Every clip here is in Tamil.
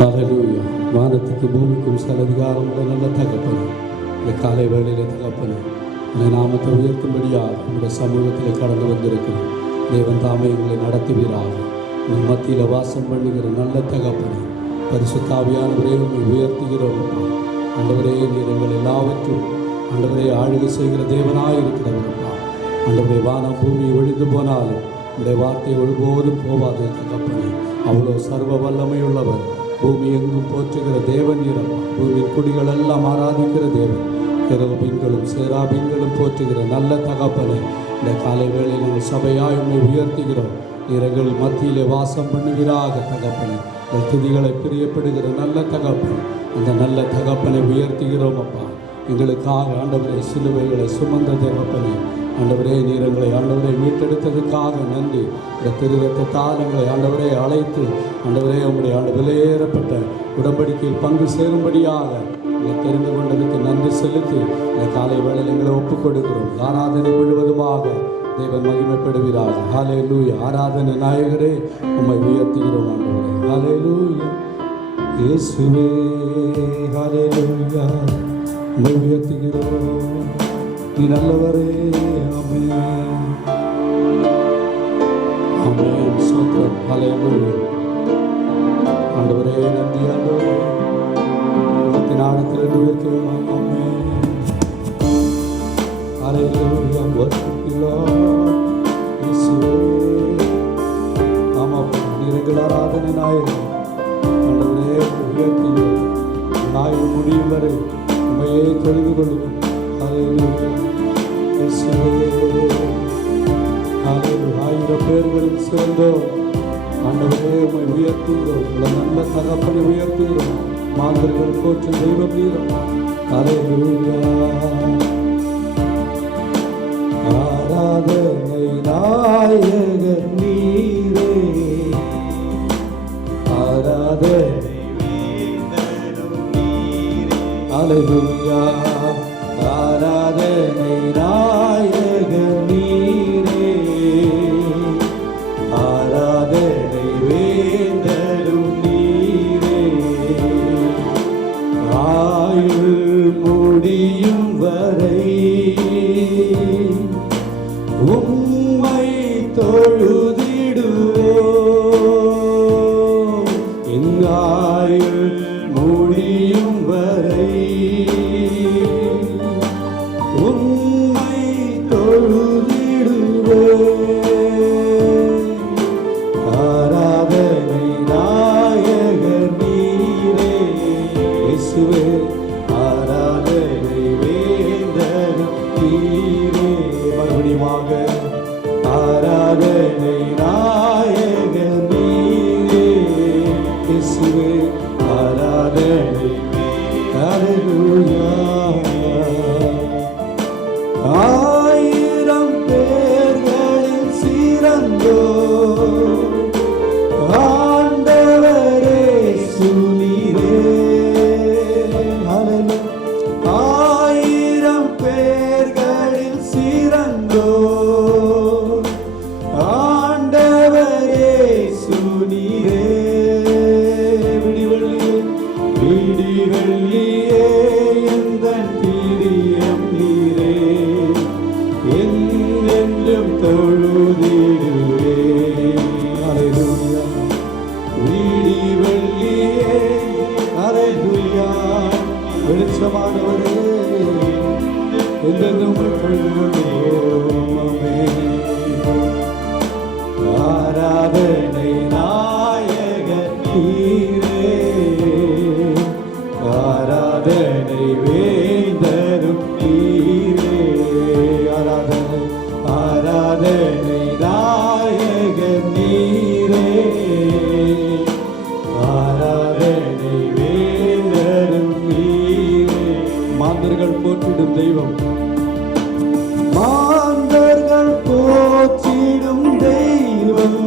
ஹல்லேலூயா. வானத்துக்கு பூமிக்கும் சில அதிகாரம் உள்ள நல்ல தகப்பனே, இந்த காலை வேளையிலே தகப்பனே, இந்த நாமத்தை உயர்த்தும்படியாக உங்களுடைய சமூகத்தில் கடந்து வந்திருக்கிறோம். தேவன் தாமே எங்களை நடத்துவீராக. உங்கள் மத்தியில் வாசம் பண்ணுகிற நல்ல தகப்பனே, பரிசுத்த ஆவியானவரே உங்களை உயர்த்துகிறோம். ஆண்டவரே, நீர் எங்கள் எல்லாவற்றும் ஆண்டவரே ஆளுகை செய்கிற தேவனாய் இருக்கிறவரப்பா. ஆண்டவரே, வானம் பூமி ஒழிந்து போனாலும் உடைய வார்த்தை ஒருபோதும் போவாது தகப்பனே. அவ்வளோ சர்வ வல்லமையுள்ளவர். பூமி எங்கும் போற்றுகிற தேவன் நீரப்பா. பூமியின் குடிகள் எல்லாம் ஆராதிக்கிற தேவன். கெருபீன்களும் சேராபீன்களும் போற்றுகிற நல்ல தகப்பனே, இந்த காலை வேளையில் நாங்கள் சபையாய் உண்மை உயர்த்துகிறோம். நீரங்கள் மத்தியிலே வாசம் பண்ணுகிறாக தகப்பனே. இந்த துதிகளை பிரியப்படுகிற நல்ல தகப்பன், அந்த நல்ல தகப்பனை உயர்த்துகிறோம் அப்பா. எங்களுக்காக ஆண்டவரே சிலுவைகளை சுமந்த தகப்பனே, ஆண்டவரே நீரங்களை ஆண்டவரை மீட்டெடுத்ததுக்காக நன்றி. இந்த திருரத்த தாளங்களை ஆண்டவரே அழைத்து ஆண்டவரே உங்களுடைய விலையேறப்பட்ட உடன்படிக்கையில் பங்கு சேரும்படியாக இதை தெரிந்து கொண்டதுக்கு நன்றி செலுத்தி இந்த காலை வேளையில் எங்களை ஒப்புக் கொடுக்கிறோம். ஆராதனை முழுவதுமாக தேவன் மகிமைப்படுவீராக. ஹல்லேலூயா. ஆராதனை நாயகரே உம்மை உயர்த்துகிறோம் ஆண்டவரே. ஹல்லேலூயா. இயேசுவே ஹல்லேலூயா. உம்மை உயர்த்துகிறோம். நீ நல்லவரே. ஆமென் ஆமென். ஸ்தோத்திரம். ஹல்லேலூயா. ஆண்டவரே நன்றி ஆண்டவரே. நாடத்தில் உயர்த்துவோம். ஆமென். ஹல்லேலூயா. worship you Lord. இயேசுவே. ஆமாம், நீர் ஆராதனை நாயகன். ஆண்டவரே உயர்த்துகிறோம். நாயகன் முடியும் வரை உண்மையே தெரிந்து கொள்வோம். ஆயிரம் பேர்களில் சேர்ந்தோம். ஆண்டவரே உம்மை உயர்த்துகிறோம். உங்களை நல்ல தகப்பனை உயர்த்துகிறோம். மாந்தர்கள் போற்றும் தெய்வம் நீரம். ஹல்லேலூயா. ஆராதனை நாயகர் நீரே. ஆராதனை ஹல்லேலூயா. ஆராதனை நாயகர் நீரே. ஆராதனை வேந்தரும் நீரே. ஆயுள் முடியும் வரை உம்மை தொழுதிடுவோம். எங்காயுள் முடியும் வரை உம்மை தொழுதிடுவேன். ஆராதனை நாயகர் நீரே. இயேசுவே. ஆராதனை வேந்தரும் நீரே. மறுபடியுமாக ஆராதனை நாயகர் நீரே. இயேசுவே. ஆராதனை. ஹல்லேலூயா. ஆயிரம் பேர்களில் சிறந்தோ ஆண்டவரே சுனீரே. ஆயிரம் பேர்களில் சிறந்தோ ஆண்டவரே சுனீரே. விடிவெள்ளியே விடிவெள்ளியே எந்தன் பிரியம் நீரே. என்றும் தொழுதிடுவே. ஹல்லேலூயா. விடிவெள்ளியே. ஹல்லேலூயா. வெளிச்சமானவரே என்றென்றும் தொழுதிடுவோம். ஆமென். ஆராதனை நாயகர் நீரே. ஆராதனை வேந்தரும் நீரே. ஆராதனை. ஆராதனை நாயகர் நீரே. ஆராதனை வேந்தரும் நீரே. மாந்தர்கள் போற்றிடும் தெய்வம். மாந்தர்கள் போற்றிடும் தெய்வம்.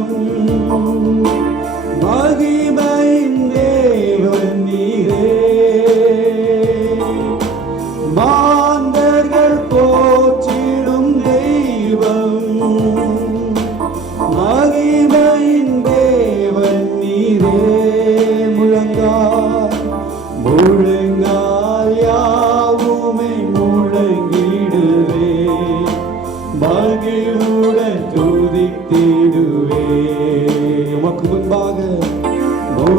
மகிமையின் தேவன் நீரே. மாந்தர்கள் போற்றிடும் தெய்வம். மகிமையின் தேவன் நீரே. முழங்கால்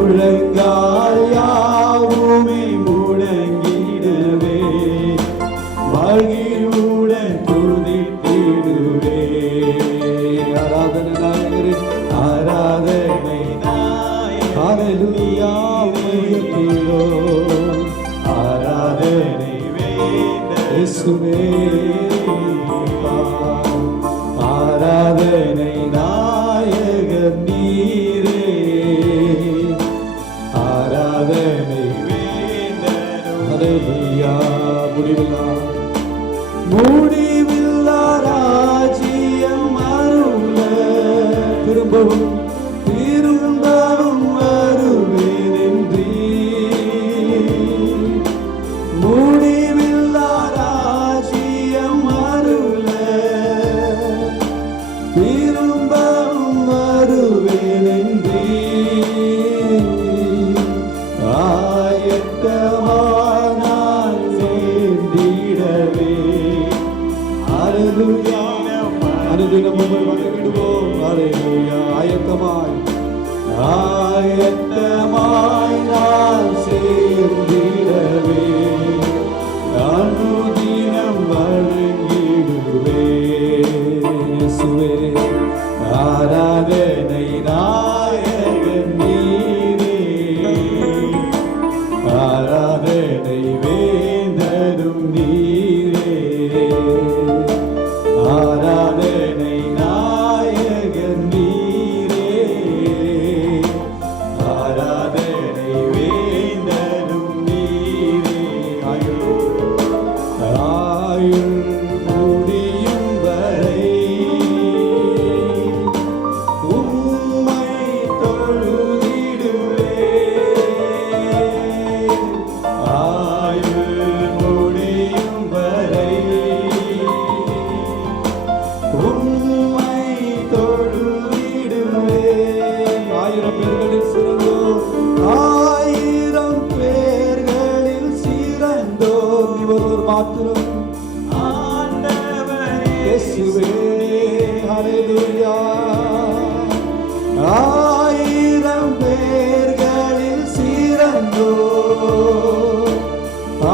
முழங்கால் யாவுமே முழங்கிடவே மகிழ்வுடன் துதித்திடுவே. ஆராதனை நாயகரே, ஆராதனை நாயகரே, ஹல்லேலூயா உயர்த்துகிறோம். ஆராதனை இயேசுவே, ஆராதனை நாயகர் நீரே, ஆராதனை ஹல்லேலூயா. முடிவில்லா ராஜ்யம் அருள திரும்பவும் திரும்பவும் வருவேனென்றீ. முடிவில்லா ராஜ்யம் அருள திரும்பவும் வருவேனென்றீ. ஆயத்தமாய் நான் சேர்ந்திடவே. ஹல்லேலூயா. அனுதினம் உம்மை வணங்கிடுவோம். ஹல்லேலூயா. ஆயத்தமாய் ஆயத்தமாய் நான் சேர்ந்திடவே அனுதினம் வணங்கிடுவே. இயேசுவே, ஆராதனை நாயகர் நீரே, ஆராதனை வேந்தரும் நீரே, ஆராதனை நாயகர் நீரே, ஆராதனை வேந்தரும் நீரே. ஆயுள் முடியும் வரை உம்மை தொழுதிடுவே. ஆயுள் முடியும் வரை உம்மை தொழுதிடுவே. ஆயிரம் பேர்களில் சிறந்தோர், ஆயிரம் பேர்களில் சிறந்தோர் நீ ஒருவர் மாத்திரம் இயேசுவே. ஹல்லேலூயா. ஆயிரம் பேர்களில் சிறந்தோர்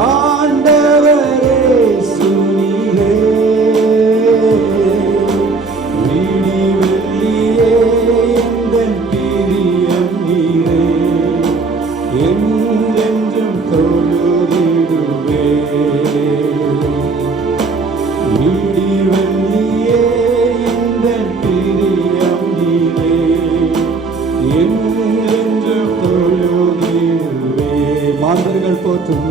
ஆண்டவரே சுனிரே. விடி வெள்ளியே எந்தன் பிரியம் நீரே, என்றென்றும் தொழுதிடுவே. விடி வெள்ளியே எந்தன் பிரியம் நீரே, என்றென்றும் தொழுதிடுவே. மாந்தர்கள் போற்றும்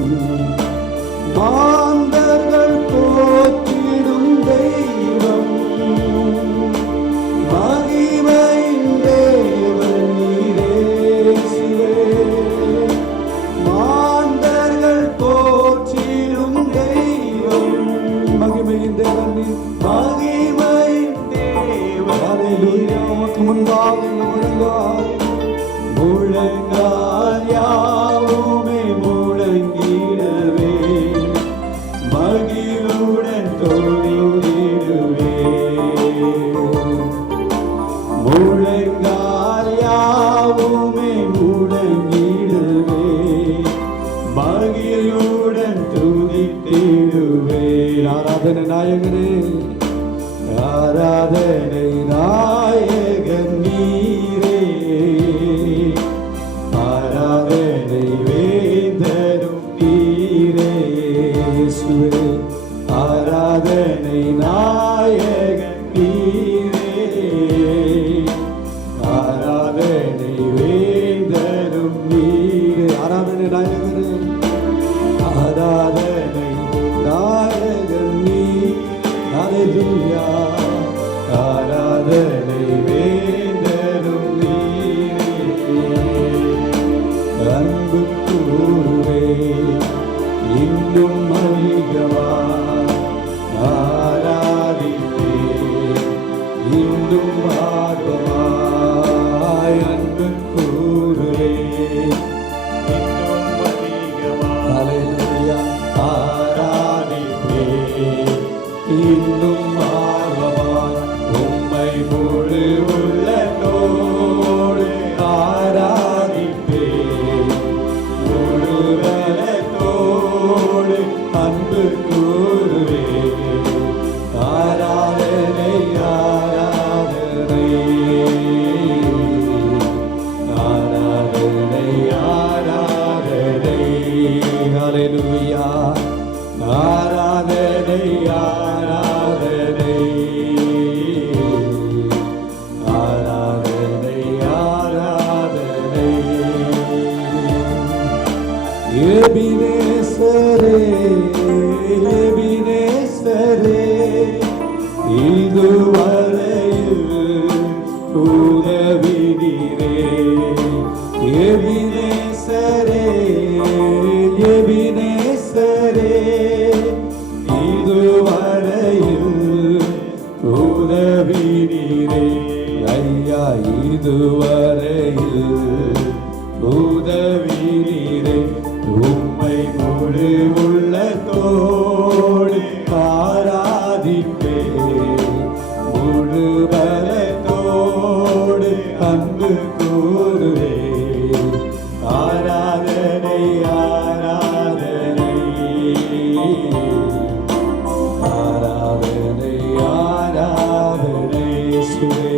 மாந்தர்கள் போற்றிடும் தெய்வம் மகிமையின் தேவன் நீரே. இயேசுவே, மாந்தர்கள் போற்றிடும் தெய்வம் மகிமையின் தேவன் நீர், மகிமையின் தேவன். ஹல்லேலூயா. உமக்கு முன்பாக முழங்கால் முழங்கால் யாவுமே முழங்கிடவே மகிழ்வுடன் தொழுதிடுவே. முழங்கால் யாவுமே முழங்கிடவே மகிழ்வுடன் துதித்திடுவே. ஆராதனை நாயகரே, ஆராதனை நாயகர் நீரே, ஆராதனை வேந்தரும் நீரே. இயேசுவே, ஆராதனை நாயகர் நீரே, ஆராதனை வேந்தரும் நீரே. ஆராதனை நாயகரே, ஆராதனை நாயகர் நீர். ஹல்லேலூயா. ஆராதனை வேந்தரும் நீரே. அன்பு கூறுவே இன்னும் அதிகமாய் ஆராதிப்பே இன்னும் ஆர்வமாய். அன்பு கூறுவே இன்னும் அதிகமாய். ஹல்லேலூயா. ஆராதிப்பே இன்னும் ஆர்வமாய். உம்மை முழு உள்ளத்தோடு ஆராதிப்பே ஆராதனை ஹalleluya ஆராதனை ஆராதனை ஆராதனை ஆராதனை எபினேசரே எபினேசரே இதுவரையில் உதவினீரே எபினேசரே எபினேசரே இதுவரையில் உதவினீரே ஐயா இதுவரையில் உதவினீரே உம்மை முழு உள்ளத்தோடு ஆராதிப்பேன் முழு பலத்தோடு அன்பு கூறுவேன் ஆராதனை ஆராதனை ஆராதனை ஆராதனை சுவே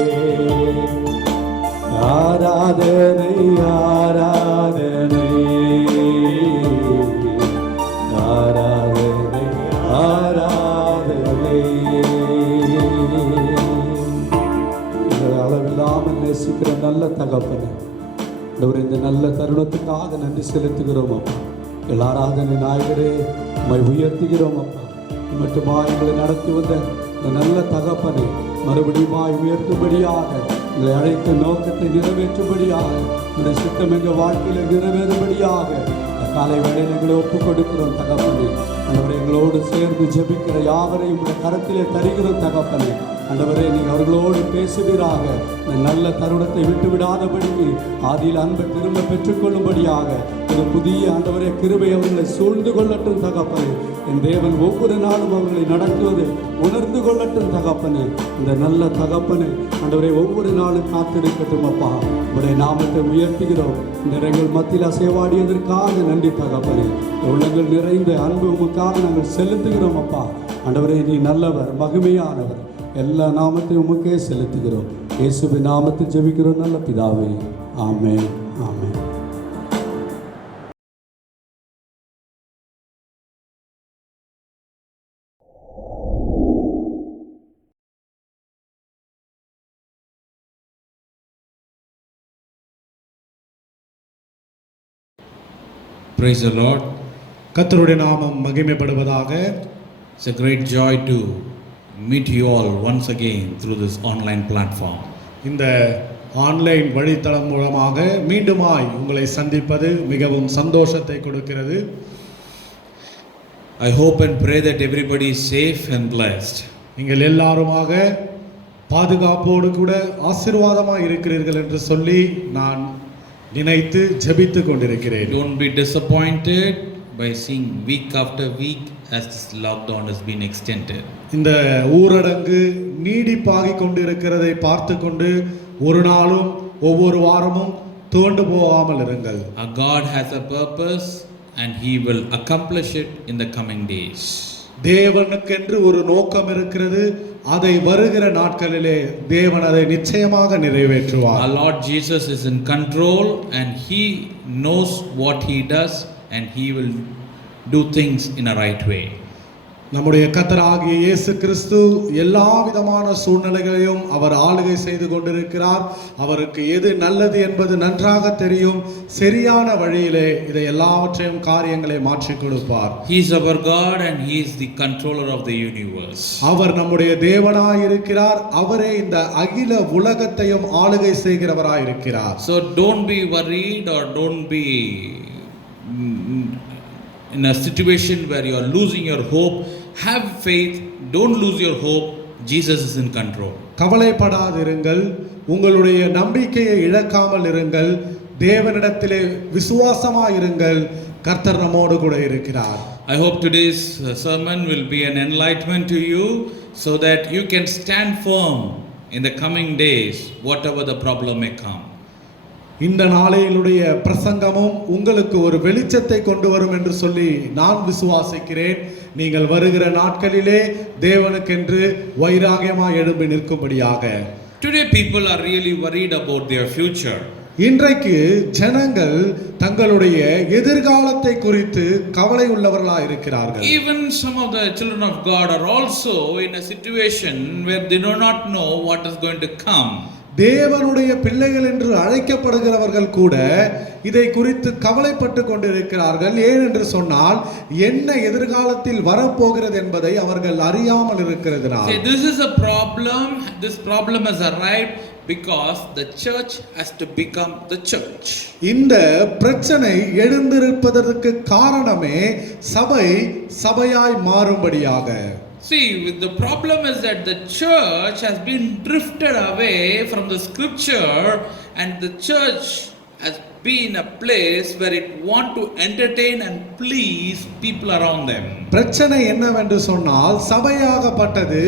ஆராதனை ஆராதனை ஆராதனை ஆராதனை எங்களை அளவில்லாமல் நேசிக்கிற நல்ல தகப்பனே, இந்த நல்ல தருணத்துக்காக நன்றி செலுத்துகிறோம் அப்பா. எங்கள் ஆராதனை நாயகரே உம்மை உயர்த்துகிறோம் அப்பா. மட்டுமா எங்களை நடத்தி வந்த இந்த நல்ல தகப்பனை மறுபடியுமாய் உயர்த்தும்படியாக, எங்களை அழைத்த நோக்கத்தை நிறைவேற்றும்படியாக, இந்த சித்தம் எங்கள் வாழ்க்கையில் நிறைவேறும்படியாக காலை வேளையில் எங்களை ஒப்புக் கொடுக்கிறோம் தகப்பனே. ஆண்டவரே, எங்களோடு சேர்ந்து ஜெபிக்கிற யாவரையும் உடைய கரத்திலே தருகிறோம் தகப்பனே. ஆண்டவரே, நீங்கள் அவர்களோடு பேசுவீராக. இந்த நல்ல தருணத்தை விட்டு விடாதபடிக்கு ஆதியில் அன்பை திரும்ப பெற்றுக்கொள்ளும்படியாக ஒரு புதிய ஆண்டவரே கிருபை அவர்களை சூழ்ந்து கொள்ளட்டும் தகப்பனே. என் தேவன் ஒவ்வொரு நாளும் அவர்களை நடத்துவதை உணர்ந்து கொள்ளட்டும் தகப்பனே. இந்த நல்ல தகப்பனே ஆண்டவரே ஒவ்வொரு நாளும் காத்திருக்கட்டும் அப்பா. உடைய நாமத்தை உயர்த்துகிறோம். நிறைகள் மத்தியில் அசைவாடியதற்காக நன்றி தகப்பனே. உள்ளங்கள் நிறைந்த அன்பு உமக்காக நாங்கள் செலுத்துகிறோம் அப்பா. ஆண்டவரே, நீ நல்லவர், மகிமையானவர். எல்லா நாமத்தையும் உமக்கே செலுத்துகிறோம். இயேசுவின் நாமத்தில் ஜெபிக்கிறோம் நல்ல பிதாவே, ஆமென், ஆமென். Praise the Lord. கர்த்தருடைய நாமம் மகிமைப்படுவதாக. It's a great joy to meet you all once again through this online platform. இந்த ஆன்லைன் வழித்தளம் மூலமாக மீண்டுமாய் உங்களை சந்திப்பது மிகவும் சந்தோஷத்தை கொடுக்கிறது. I hope and pray that everybody is safe and blessed. நீங்கள் எல்லாருமாக பாதுகாப்போடு கூட ஆசீர்வாதமாக இருக்கிறீர்கள் என்று சொல்லி நான் நினைத்து ஜெபித்து கொண்டிருக்கிறேன். Don't be disappointed by seeing week after week as this lockdown has been extended. இந்த ஊரடங்கு நீடிப்பாகிக் கொண்டிருக்கிறதை பார்த்து கொண்டு ஒரு நாளும் ஒவ்வொரு வாரமும் தோண்டு போகாமல் இருங்கள். Our God has a purpose and He will accomplish it in the coming days. தேவனுக்கென்று ஒரு நோக்கம் இருக்கிறது. அதை வருகிற நாட்களிலே தேவன் அதை நிச்சயமாக நிறைவேற்றுவார். Our Lord Jesus is in control and He knows what He does and He will do things in a right way. நம்முடைய கர்த்தராகிய இயேசு கிறிஸ்து எல்லா விதமான சூழ்நிலைகளையும் அவர் ஆளுகை செய்து கொண்டிருக்கிறார். அவருக்கு எது நல்லது என்பது நன்றாக தெரியும். சரியான வழியிலே இதை எல்லாவற்றையும் காரியங்களை மாற்றி கொடுப்பார். He is our God and He is the controller of the universe. அவர் நம்முடைய தேவனாய் இருக்கிறார். அவரே இந்த அகில உலகத்தையும் ஆளுகை செய்கிறவராய் இருக்கிறார். So don't be worried or don't be in a situation where you are losing your hope. Have faith, don't lose your hope. Jesus is in control. கவலைப்படாதிருங்கள், உங்களுடைய நம்பிக்கையை இழக்காமல் இருங்கள், தேவனிடத்திலே விசுவாசமாயிருங்கள், கர்த்தர் நம்மோடு கூட இருக்கிறார். I hope today's sermon will be an enlightenment to you so that you can stand firm in the coming days whatever the problem may come. இந்த நாளையிலுடைய பிரசங்கமும் உங்களுக்கு ஒரு வெளிச்சத்தை கொண்டு வரும் என்று சொல்லி நான் விசுவாசிக்கிறேன். நீங்கள் வருகிற நாட்களிலே தேவனுக்கென்று வைராகியமாய் எழும்பி நிற்கும்படியாக. Today people are really worried about their future. இன்றைக்கு ஜனங்கள் தங்களுடைய எதிர்காலத்தை குறித்து கவலை உள்ளவர்களாக இருக்கிறார்கள். Even some of the children of God are also in a situation where they do not know what is going to come. தேவனுடைய பிள்ளைகள் என்று அழைக்கப்படுகிறவர்கள் கூட இதை குறித்து கவலைப்பட்டு கொண்டிருக்கிறார்கள். ஏன் என்று சொன்னால் என்ன எதிர்காலத்தில் வரப்போகிறது என்பதை அவர்கள் அறியாமல் இருக்கிறதுனால். This is a problem. This problem has arrived because the church has to become the church. இந்த பிரச்சனை எழுந்திருப்பதற்கு காரணமே சபை சபையாய் மாறும்படியாக. See, the problem is that the church has been drifted away from the scripture, and the church has been a place where it want to entertain and please people around them. பிரச்சனை என்னவென்று சொன்னால் சபையாகப்பட்டது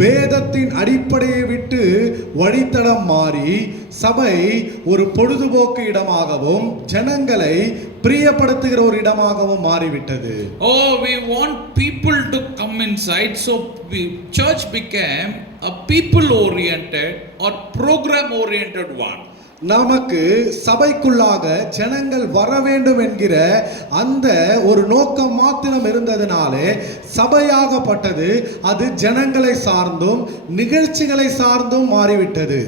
வேதத்தின் அடிப்படையை விட்டு வழித்தடம் மாறி சபை ஒரு பொழுதுபோக்கு இடமாகவும் ஜனங்களை பிரியப்படுத்துகிற ஒரு இடமாகவும் மாறிவிட்டது. Oh, we want people to come inside, so church became a people oriented or program oriented one. நமக்கு சபைக்குள்ளாக ஜனங்கள் வர வேண்டும் என்கிற அந்த ஒரு நோக்கம் மாத்திரம் இருந்ததினாலே சபையாகப்பட்டது அது ஜனங்களை சார்ந்தும் நிகழ்ச்சிகளை சார்ந்தும் மாறிவிட்டது.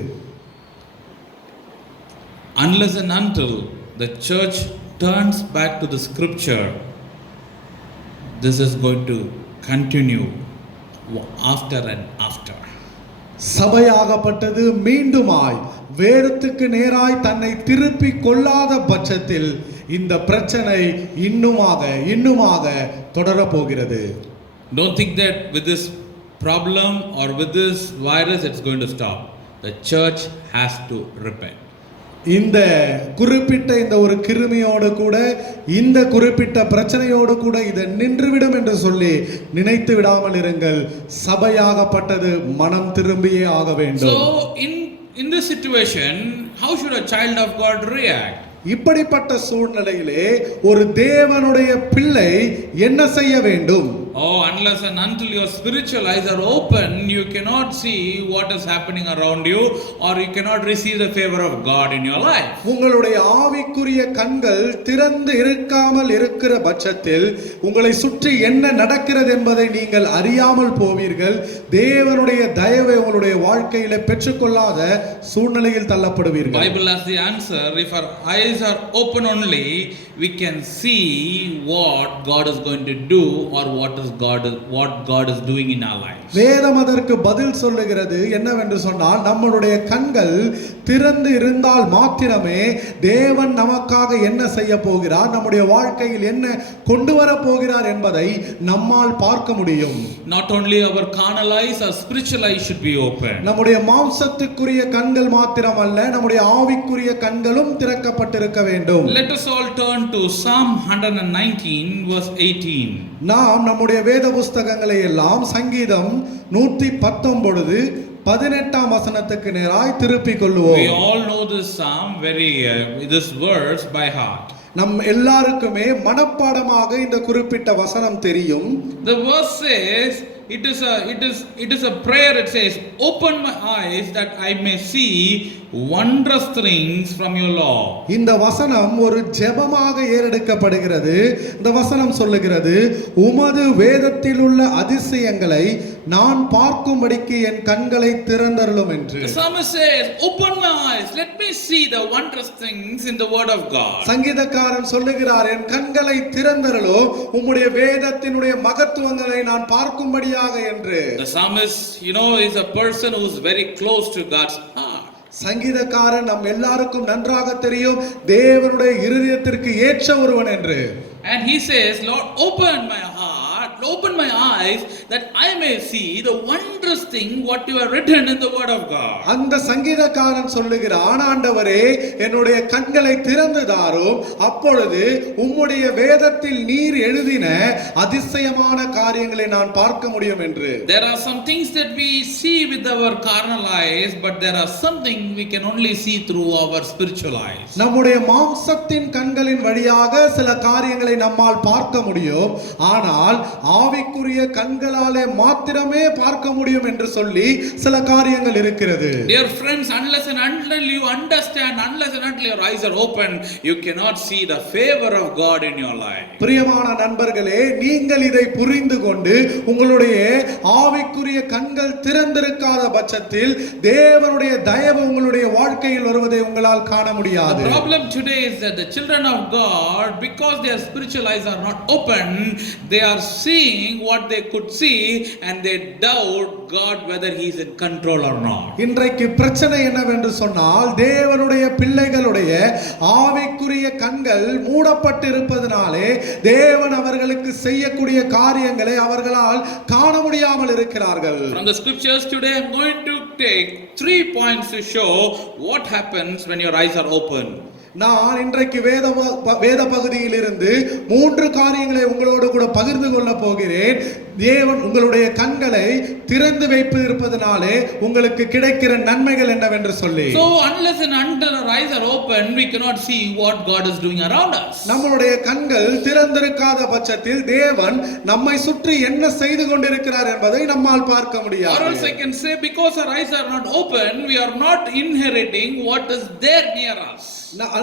Unless and until the church turns back to the scripture, this is going to continue after and after. சபையாகப்பட்டது மீண்டுமாய் வேதத்துக்கு நேராய் தன்னை திருப்பி கொள்ளாத பட்சத்தில் இந்த பிரச்சனை இன்னுமாக தொடரப் போகிறது. Don't think that with this problem or with this virus it's going to stop. The church has to repent. இந்த குறிப்பிட்ட இந்த ஒரு கிருமியோடு கூட இந்த குறிப்பிட்ட பிரச்சனையோடு கூட இது நின்றுவிடும் என்று சொல்லி நினைத்து விடாமல் இருங்கள். சபையாகப்பட்டது மனம் திரும்பியே ஆக வேண்டும். So in this situation, how should a child of God react? இப்படிப்பட்ட சூழ்நிலையிலே ஒரு தேவனுடைய பிள்ளை என்ன செய்ய வேண்டும்? Oh, unless and until your spiritual eyes are open, you cannot see what is happening around you, or you cannot receive the favor of God in your life. உங்களுடைய ஆவிக்குரிய கண்கள் திறந்து இருக்காமல் இருக்கிற பட்சத்தில் உங்களை சுற்றி என்ன நடக்கிறது என்பதை நீங்கள் அறியாமல் போவீர்கள். தேவனுடைய தயவை உங்களுடைய வாழ்க்கையிலே பெற்றுக்கொள்ளாத சூழ்நிலையில் தள்ளப்படுவீர்கள். Bible has the answer. If our eyes are open only, we can see what God is going to do, or what God is doing in our lives. வேதம் அதற்கு பதில் சொல்லுகிறது. என்னவென்று சொன்னால் நம்மளுடைய கண்கள் திறந்து இருந்தால் மாத்திரமே தேவன் நமக்காக என்ன செய்ய போகிறார், நம்முடைய வாழ்க்கையில் என்ன கொண்டு வர போகிறார் என்பதை நம்மால் பார்க்க முடியும். Not only our carnal eyes, our spiritual eyes should be open. நம்முடைய மாம்சத்துக்குரிய கண்கள் மாத்திரமல்ல, நம்முடைய ஆவிக்குரிய கண்களும் திறக்கப்பட்டிருக்க வேண்டும். Let us all turn to Psalm 119 verse 18. நாம் நம்முடைய வேத புஸ்தகங்களை எல்லாம் சங்கீதம் 119 18 வசனத்துக்கு நேராய் திருப்பிக் கொள்வோம். We all know this psalm this verse by heart. நம் எல்லாருக்குமே மனப்பாடமாக இந்த குறிப்பிட்ட வசனம் தெரியும். The verse says it is a prayer. It says, open my eyes that I may see wondrous things from your law. இந்த வசனம் ஒரு ஜெபமாக ஏறெடுக்கப்படுகிறது. இந்த வசனம் சொல்லுகிறது, உமது வேதத்தில் உள்ள அதிசயங்களை நான் பார்க்கும்படிக்கு என் கண்களை திறந்தருளும் என்று. The psalmist says, open my eyes, let me see the wondrous things in the word of God. சங்கீதக்காரன் சொல்லுகிறார், என் கண்களை திறந்தருளோ உம்முடைய வேதத்தினுடைய மகத்துவங்களை நான் பார்க்கும்படியாக என்று. The psalmist, is a person who is very close to God's heart. சங்கீதக்காரன் நம் எல்லாருக்கும் நன்றாக தெரியும் தேவனுடைய இருதயத்திற்கு ஏற்ற ஒருவன் என்று. And he says, Lord, open my heart, open my eyes that I may see the wondrous thing what you have written in the word of God. அந்த சங்கீதக்காரன் சொல்லுகிறான், ஆண்டவரே என்னுடைய கண்களை திறந்து தாரும், அப்பொழுது உம்முடைய வேதத்தில் நீர் எழுதின அதிசயமான காரியங்களை நான் பார்க்க முடியும் என்று. There are some things that we see with our carnal eyes, but there are something we can only see through our spiritual eyes. நம்முடைய மாம்சத்தின் கண்களின் வழியாக சில காரியங்களை நம்மால் பார்க்க முடியும். ஆனால் ஆவிக்குரிய கண்களாலே மாத்திரமே பார்க்க முடியும் என்று சொல்லி சில காரியங்கள் இருக்கிறது. Dear friends, unless and until you understand, unless and until your eyes are open, you cannot see the favor of God in your life. பிரியமான நண்பர்களே, நீங்கள் இதை புரிந்து கொண்டு உங்களுடைய ஆவிக்குரிய கண்கள் திறந்திருக்காத பட்சத்தில் தேவனுடைய தயவு உங்களுடைய வாழ்க்கையில் வருவதை உங்களால் காண முடியாது. The problem today is that the children of God, because their spiritual eyes are not open, they are seeing what they could see and they doubt God whether he is in control or not. இன்றைக்கு பிரச்சனை என்னவென்று சொன்னால், தேவனுடைய பிள்ளைகளுடைய ஆவிக்குரிய கண்கள் மூடப்பட்டு இருப்பதனாலே தேவன் அவர்களுக்கு செய்யக்கூடிய காரியங்களை அவர்களால் காண முடியாமல் இருக்கிறார்கள். From the scriptures today, I am going to take 3 points to show what happens when your eyes are open. நான் இன்றைக்கு வேத பகுதியில் இருந்து 3 காரியங்களை உங்களோடு கூட பகிர்ந்து கொள்ள போகிறேன். தேவன் உங்களுடைய கண்களை திறந்து வைத்திருப்பதனாலே உங்களுக்கு கிடைக்கிற நன்மைகள் என்னவென்று சொல்லி. So unless and until our eyes are open, we cannot see what God is doing around us. நம்மளுடைய கண்கள் திறந்திருக்காத பட்சத்தில் தேவன் நம்மை சுற்றி என்ன செய்து கொண்டிருக்கிறார் என்பதை நம்மால் பார்க்க முடியாது. Or else I can say, because our eyes are not open, we are not inheriting what is there near us.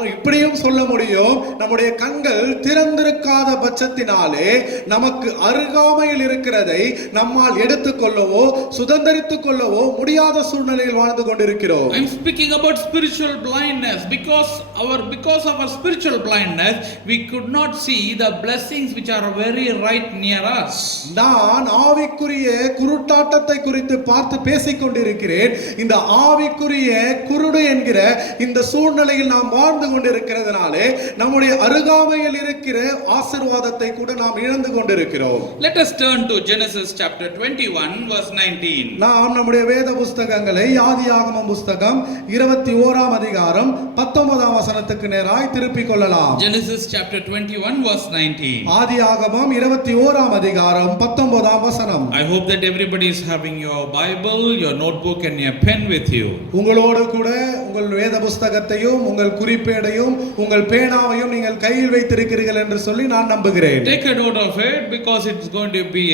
இப்படியும் சொல்ல முடியும், நம்முடைய கண்கள் திறந்திருக்காத பட்சத்தினாலே நமக்கு அருகாமையில் இருக்கிறதை நம்மால் எடுத்துக்கொள்ளவோ சுதந்தரித்துக் கொள்ளவோ முடியாத சூழ்நிலையில் வாழ்ந்து கொண்டிருக்கிறோம். I am speaking about spiritual blindness. Because of our spiritual blindness, we could not see the blessings which are very right near us. நான் ஆவிக்குரிய குருட்டாட்டத்தை குறித்து பார்த்து பேசிக் கொண்டிருக்கிறேன். இந்த ஆவிக்குரிய குருடு என்கிற இந்த சூழ்நிலையில் நாம் வாழ்ந்து கொண்டிருக்கிறதுனாலே நம்முடைய அருகாமையில் இருக்கிற ஆசீர்வாதத்தை கூட நாம் இழந்து கொண்டிருக்கிறோம். Let us turn to Genesis chapter 21 verse 19. நாம் நம்முடைய வேத புத்தகங்களை ஆதியாகமம் புத்தகம் 21ஆம் அதிகாரம் 19ஆம் வசனத்துக்கு நேராய் திருப்பிக் கொள்ளலாம். Genesis chapter 21 verse 19. ஆதியாகமம் 21ஆம் அதிகாரம் 19ஆம் வசனம். I hope that everybody is having your Bible, your notebook and your pen with you. உங்களோடு கூட உங்கள் வேத புத்தகத்தையும் உங்கள் குறிப்பேடையும் உங்கள் பேனாவையும் நீங்கள் கையில் வைத்திருக்கிறீர்கள் என்று சொல்லி நான் நம்புகிறேன். Take a note of it because it's going to be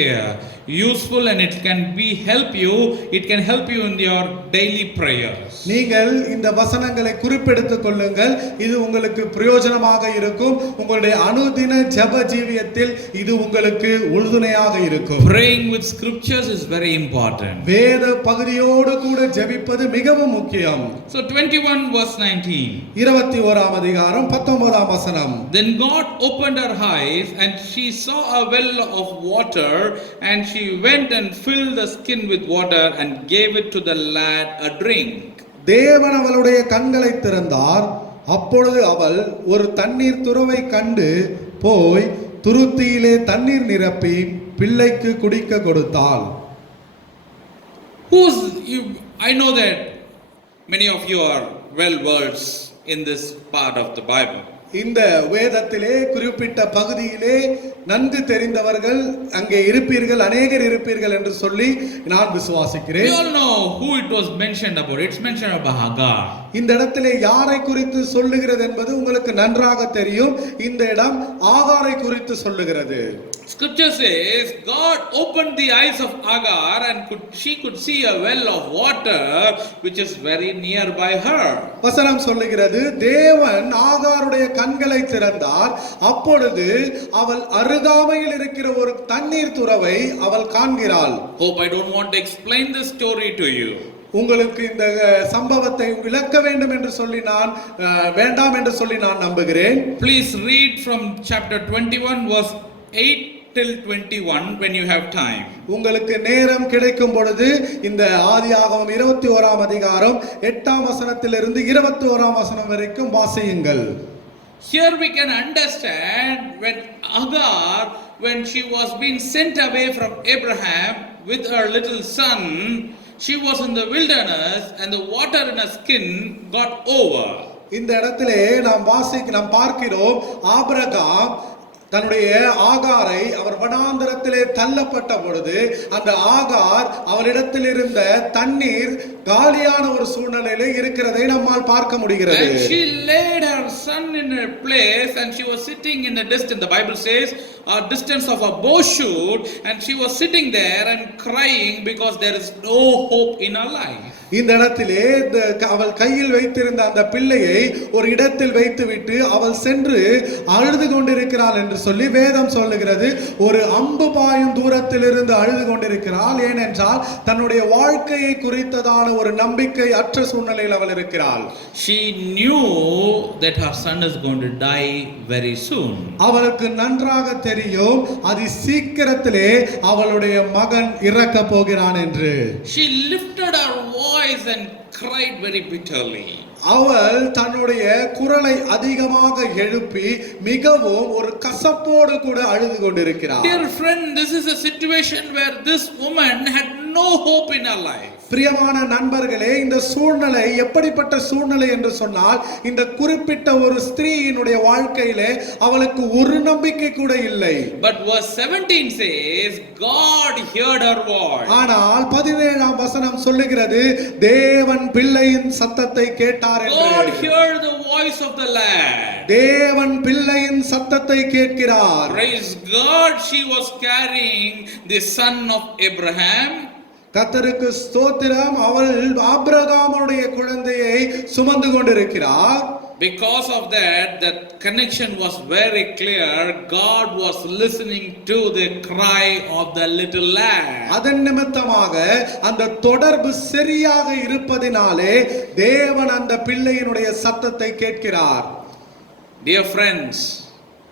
useful and it can help you in your daily prayers. நீங்கள் இந்த வசனங்களை குறிப்பெடுத்துக் கொள்ளுங்கள். இது உங்களுக்கு பிரயோஜனமாக இருக்கும். உங்களுடைய அனுதின ஜெப ஜீவியத்தில் இது உங்களுக்கு உறுதுணையாக இருக்கும். Praying with scriptures is very important. வேத பகுதியோடு கூட ஜெபிப்பது மிகவும் முக்கியம். So 21 verse 19. 21ஆம் அதிகாரம் 19ஆம் வசனம். Then God opened her eyes and she saw a well of water and she went and filled the skin with water and gave it to the lad a drink. தேவன் அவளுடைய கண்களை திறந்தார். அப்பொழுது அவள் ஒரு தண்ணீர் துறவை கண்டு போய் துருத்தியிலே தண்ணீர் நிரப்பி பிள்ளைக்கு குடிக்க கொடுத்தாள். I know that many of you are well versed in this part of the Bible. இந்த வேதத்திலே குறிப்பிட்ட பகுதியிலே நன்கு தெரிந்தவர்கள் அங்கே இருப்பீர்கள், அநேகர் இருப்பீர்கள் என்று சொல்லி நான் விசுவாசிக்கிறேன். We all know who it was mentioned about. It's mentioned about Hagar. இந்த இடத்திலே யாரை குறித்து சொல்லுகிறது என்பது உங்களுக்கு நன்றாக தெரியும். இந்த இடம் ஆகாரை குறித்து சொல்லுகிறது. Scripture says God opened the eyes of Hagar and she could see a well of water which is very nearby her. வசனம் சொல்லுகிறது, தேவன் ஆகாருடைய கண்களை திறந்தார். அப்பொழுது அவள் அருகாமையில் இருக்கிற ஒரு தண்ணீர் துறவை அவள் காண்கிறாள். Hope I don't want to explain this story to you. உங்களுக்கு இந்த சம்பவத்தை விளக்க வேண்டும் என்று சொல்லி நான் வேண்டாம் என்று சொல்லி நான் நம்புகிறேன். Please read from chapter 21 verse 8 till 21 when you have time. உங்களுக்கு நேரம் கிடைக்கும் பொழுது இந்த ஆதியாகமம் 21ஆம் அதிகாரம் 8ஆம் வசனத்திலிருந்து 21ஆம் வசனம் வரைக்கும் வாசியுங்கள். Here we can understand when Hagar, when she was being sent away from Abraham with her little son, she was in the wilderness and the water in her skin got over. இந்த இடத்திலே நாம் பார்க்கிறோம், ஆபிரகாம் தன்னுடைய ஆகாரை அவர் வனாந்தரத்திலே தள்ளப்பட்ட பொழுது அந்த ஆகார் அவரிடத்தில் இருந்த தண்ணீர் காலியான ஒரு சூழ்நிலையில இருக்கிறதை நம்மால் பார்க்க முடிகிறது. And she laid her son in a place, and she was sitting in a distance. The Bible says a distance of a bow shoot, and she was sitting there and crying because there is no hope in her life. இந்த இடத்திலே அவள் கையில் வைத்திருந்த அந்த பிள்ளையை ஒரு இடத்தில் வைத்துவிட்டு அவள் சென்று அழுது கொண்டிருக்கிறாள் என்று சொல்லி வேதம் சொல்லுகிறது. ஒரு அம்பு பாயும் தூரத்தில் இருந்து அழுது கொண்டிருக்கிறாள். ஏனென்றால் தன்னுடைய வாழ்க்கையை குறித்ததான ஒரு நம்பிக்கை அற்ற சூழ்நிலையில் அவள் இருக்கிறாள். She knew that her son is going to die very soon. அவளுக்கு நன்றாக தெரியும் அதி சீக்கிரத்திலே அவளுடைய மகன் இறக்க போகிறான் என்று. She lifted her voice and cried very bitterly. அவள் தன்னுடைய குரலை அதிகமாக எழுப்பி மிகவும் ஒரு கசப்போடு கூட அழுது கொண்டிருக்கிறாள். Dear friend, this is a situation where this woman had no hope in her life. பிரியமான நண்பர்களே, இந்த சூழ்நிலை எப்படிப்பட்ட சூழ்நிலை என்று சொன்னால், இந்த குறிப்பிட்ட ஒரு ஸ்திரீயினுடைய வாழ்க்கையிலே அவளுக்கு ஒரு நம்பிக்கை கூட இல்லை. But verse 17 says God heard her voice. ஆனால் 17ஆம் வசனம் சொல்லுகிறது தேவன் பிள்ளையின் சத்தத்தை கேட்டார் என்று. God heard the voice of the lad. தேவன் பிள்ளையின் சத்தத்தை கேட்கிறார். Praise God, she was carrying the son of Abraham. கர்த்தருக்கு ஸ்தோத்திரம். அவள் ஆபிரகாமுடைய குழந்தையை சுமந்து கொண்டிருக்கிறார். Because of that, the connection was very clear. God was listening to the cry of the little lad. அதன் நிமித்தமாக அந்த தொடர்பு சரியாக இருப்பதினாலே தேவன் அந்த பிள்ளையினுடைய சத்தத்தை கேட்கிறார். Dear friends,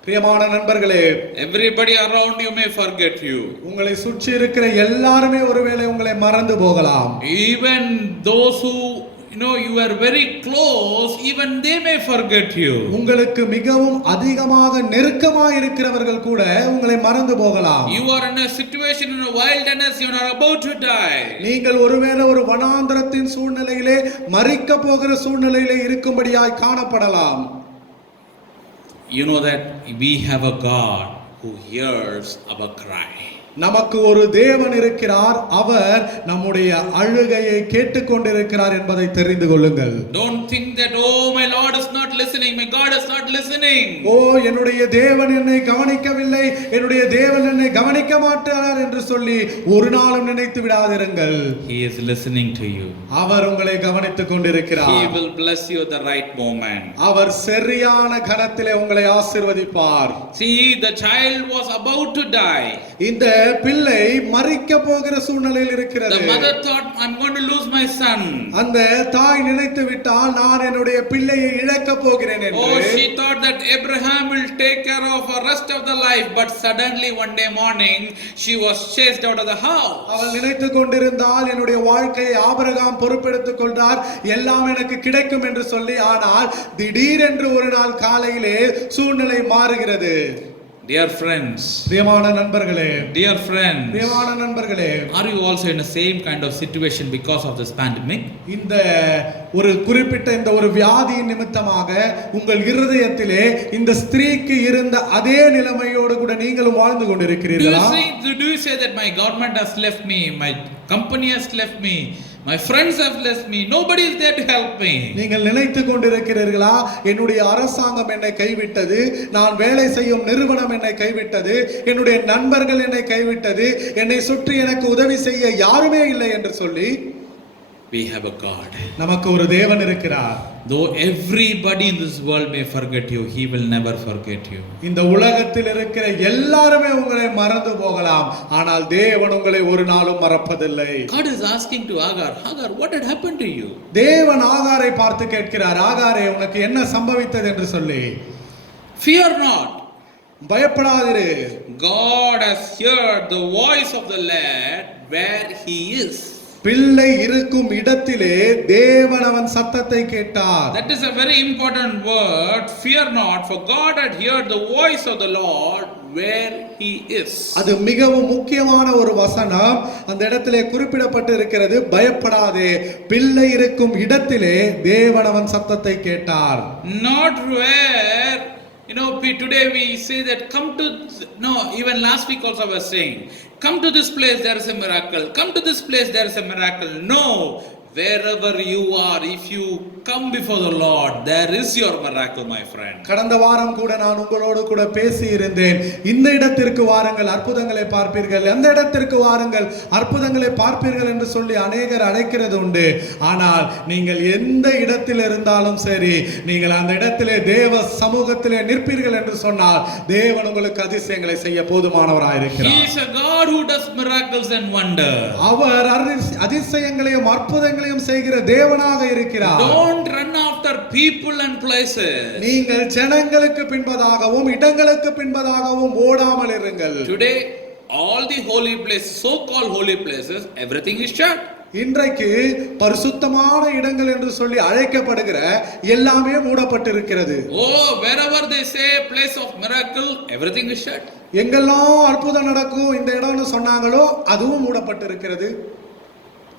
பிரியமான நண்பர்களே, everybody around you may forget you. உங்களை சுற்றி இருக்கிற எல்லாருமே ஒருவேளை உங்களை மறந்து போகலாம். Even those who you are very close, even they may forget you. உங்களுக்கு மிகவும் அதிகமாக நெருக்கமாக இருக்கிறவர்கள் கூட உங்களை மறந்து போகலாம். You are in a situation in a wilderness, you are about to die. நீங்கள் ஒருவேளை ஒரு வனாந்தரத்தின் சூழ்நிலையிலே மரிக்க போகிற சூழ்நிலையிலே இருக்கும்படியாய் காணப்படலாம். You know that we have a God who hears our cry. நமக்கு ஒரு தேவன் இருக்கிறார். அவர் நம்முடைய அழுகையை கேட்டுக்கொண்டிருக்கிறார் என்பதை தெரிந்து கொள்ளுங்கள். Don't think that oh my Lord is not listening, my God is not listening. ஓ என்னுடைய தேவன் என்னை கவனிக்கவில்லை, என்னுடைய தேவன் என்னை கவனிக்க மாட்டார் என்று சொல்லி ஒரு நாளும் நினைத்து விடாதிருங்கள். He is listening to you. அவர் உங்களை கவனித்துக் கொண்டிருக்கிறார். He will bless you at the right moment. அவர் சரியான கணத்திலே உங்களை ஆசீர்வதிப்பார். See, the child was about to die. இந்த பிள்ளை மரிக்க போகிற சூழ்நிலையில் இருக்கிறது. The mother thought, I'm going to lose my son. அந்த தாய் நினைத்து விட்டால் நான் என்னுடைய பிள்ளையை இழக்க போகிறேன் என்று. Oh, she thought that Abraham will take care of the rest of the life, but suddenly one day morning she was chased out of the house. அவள் நினைத்து கொண்டிருந்தால் என்னுடைய வாழ்க்கையை ஆபிரகாம் பொறுப்பெடுத்துக் கொண்டார், எல்லாம் எனக்கு கிடைக்கும் என்று சொல்லி. ஆனால் திடீரென்று ஒரு நாள் காலையிலே சூழ்நிலை மாறுகிறது. Dear friends, பிரியமான நண்பர்களே, dear friends, பிரியமான நண்பர்களே, are you also in the same kind of situation because of this pandemic? இந்த ஒரு குறிப்பிட்ட இந்த ஒரு வியாதியின் நிமித்தமாக உங்கள் இருதயத்திலே இந்த ஸ்திரீக்கு இருந்த அதே நிலைமையோடு கூட நீங்களும் வாழ்ந்து கொண்டிருக்கிறீர்களா? Do you say that my government has left me, my company has left me, my friends have left me, nobody is there to help me? நீங்கள் நினைத்து கொண்டிருக்கிறீர்களா என்னுடைய அரசாங்கம் என்னை கைவிட்டது, நான் வேலை செய்யும் நிறுவனம் என்னை கைவிட்டது, என்னுடைய நண்பர்கள் என்னை கைவிட்டது, என்னை சுற்றி எனக்கு உதவி செய்ய யாருமே இல்லை என்று சொல்லி? We have a God. நமக்கு ஒரு தேவன் இருக்கிறார். Though everybody in this world may forget you, he will never forget you. இந்த உலகத்தில் இருக்கிற எல்லாரும் உங்களை மறந்து போகலாம், ஆனால் தேவன் உங்களை ஒரு நாளும் மறப்பதில்லை. God is asking to Hagar, what had happened to you? தேவன் ஆகாரை பார்த்து கேட்கிறார், ஆகாரே உனக்கு என்ன சம்பவித்தது என்று சொல்லி. Fear not. பயப்படாதிரு. God has heard the voice of the lad where he is. பிள்ளை இருக்கும் இடத்திலே தேவன் அவன் சத்தத்தை கேட்டார். That is a very important word. Fear not, for God had heard the voice of the Lord where he is. அது மிகவும் முக்கியமான ஒரு வசனம். அந்த இடத்திலே குறிப்பிடப்பட்டு இருக்கிறது, பயப்படாதே, பிள்ளை இருக்கும் இடத்திலே தேவன் அவன் சத்தத்தை கேட்டார். Not where, today we say that even last week also I was saying, come to this place, there is a miracle. Come to this place, there is a miracle. No, Wherever you are, if you come before the Lord, there is your miracle, my friend. கடந்த வாரம் கூட நான் உங்களோடு கூட பேசி இருந்தேன். இந்த இடத்திற்கு வாருங்கள் அற்புதங்களை பார்ப்பீர்கள், அந்த இடத்திற்கு வாருங்கள் அற்புதங்களை பார்ப்பீர்கள் என்று சொல்லி அநேகர் அழைக்கிறது உண்டு. ஆனால் நீங்கள் எந்த இடத்தில் இருந்தாலும் சரி, நீங்கள் அந்த இடத்திலே தேவ சமூகத்திலே நிற்பீர்கள் என்று சொன்னால் தேவன் உங்களுக்கு அதிசயங்களை செய்ய போதுமானவராய் இருக்கிறார். He is a God who does miracles and wonders. அவர் அதிசயங்களையும் அற்புதங்களையும் செய்கிற தேவனாக இருக்கிறார். Don't run after people and places. நீங்கள் ஜனங்களுக்கு பின்பதாகவும் இடங்களுக்கு பின்பதாகவும் ஓடாமல் இருங்கள். Today all the holy places, so called holy places, everything is shut. இன்றைக்கு பரிசுத்தமான இடங்கள் என்று சொல்லி அழைக்கப்படுகிற எல்லாமே மூடப்பட்டிருக்கிறது. Oh, wherever they say place of miracle, everything is shut. எங்கெல்லாம் அற்புதம் நடக்கும் இந்த இடம்னு சொன்னாங்களோ அதுவும் மூடப்பட்டிருக்கிறது.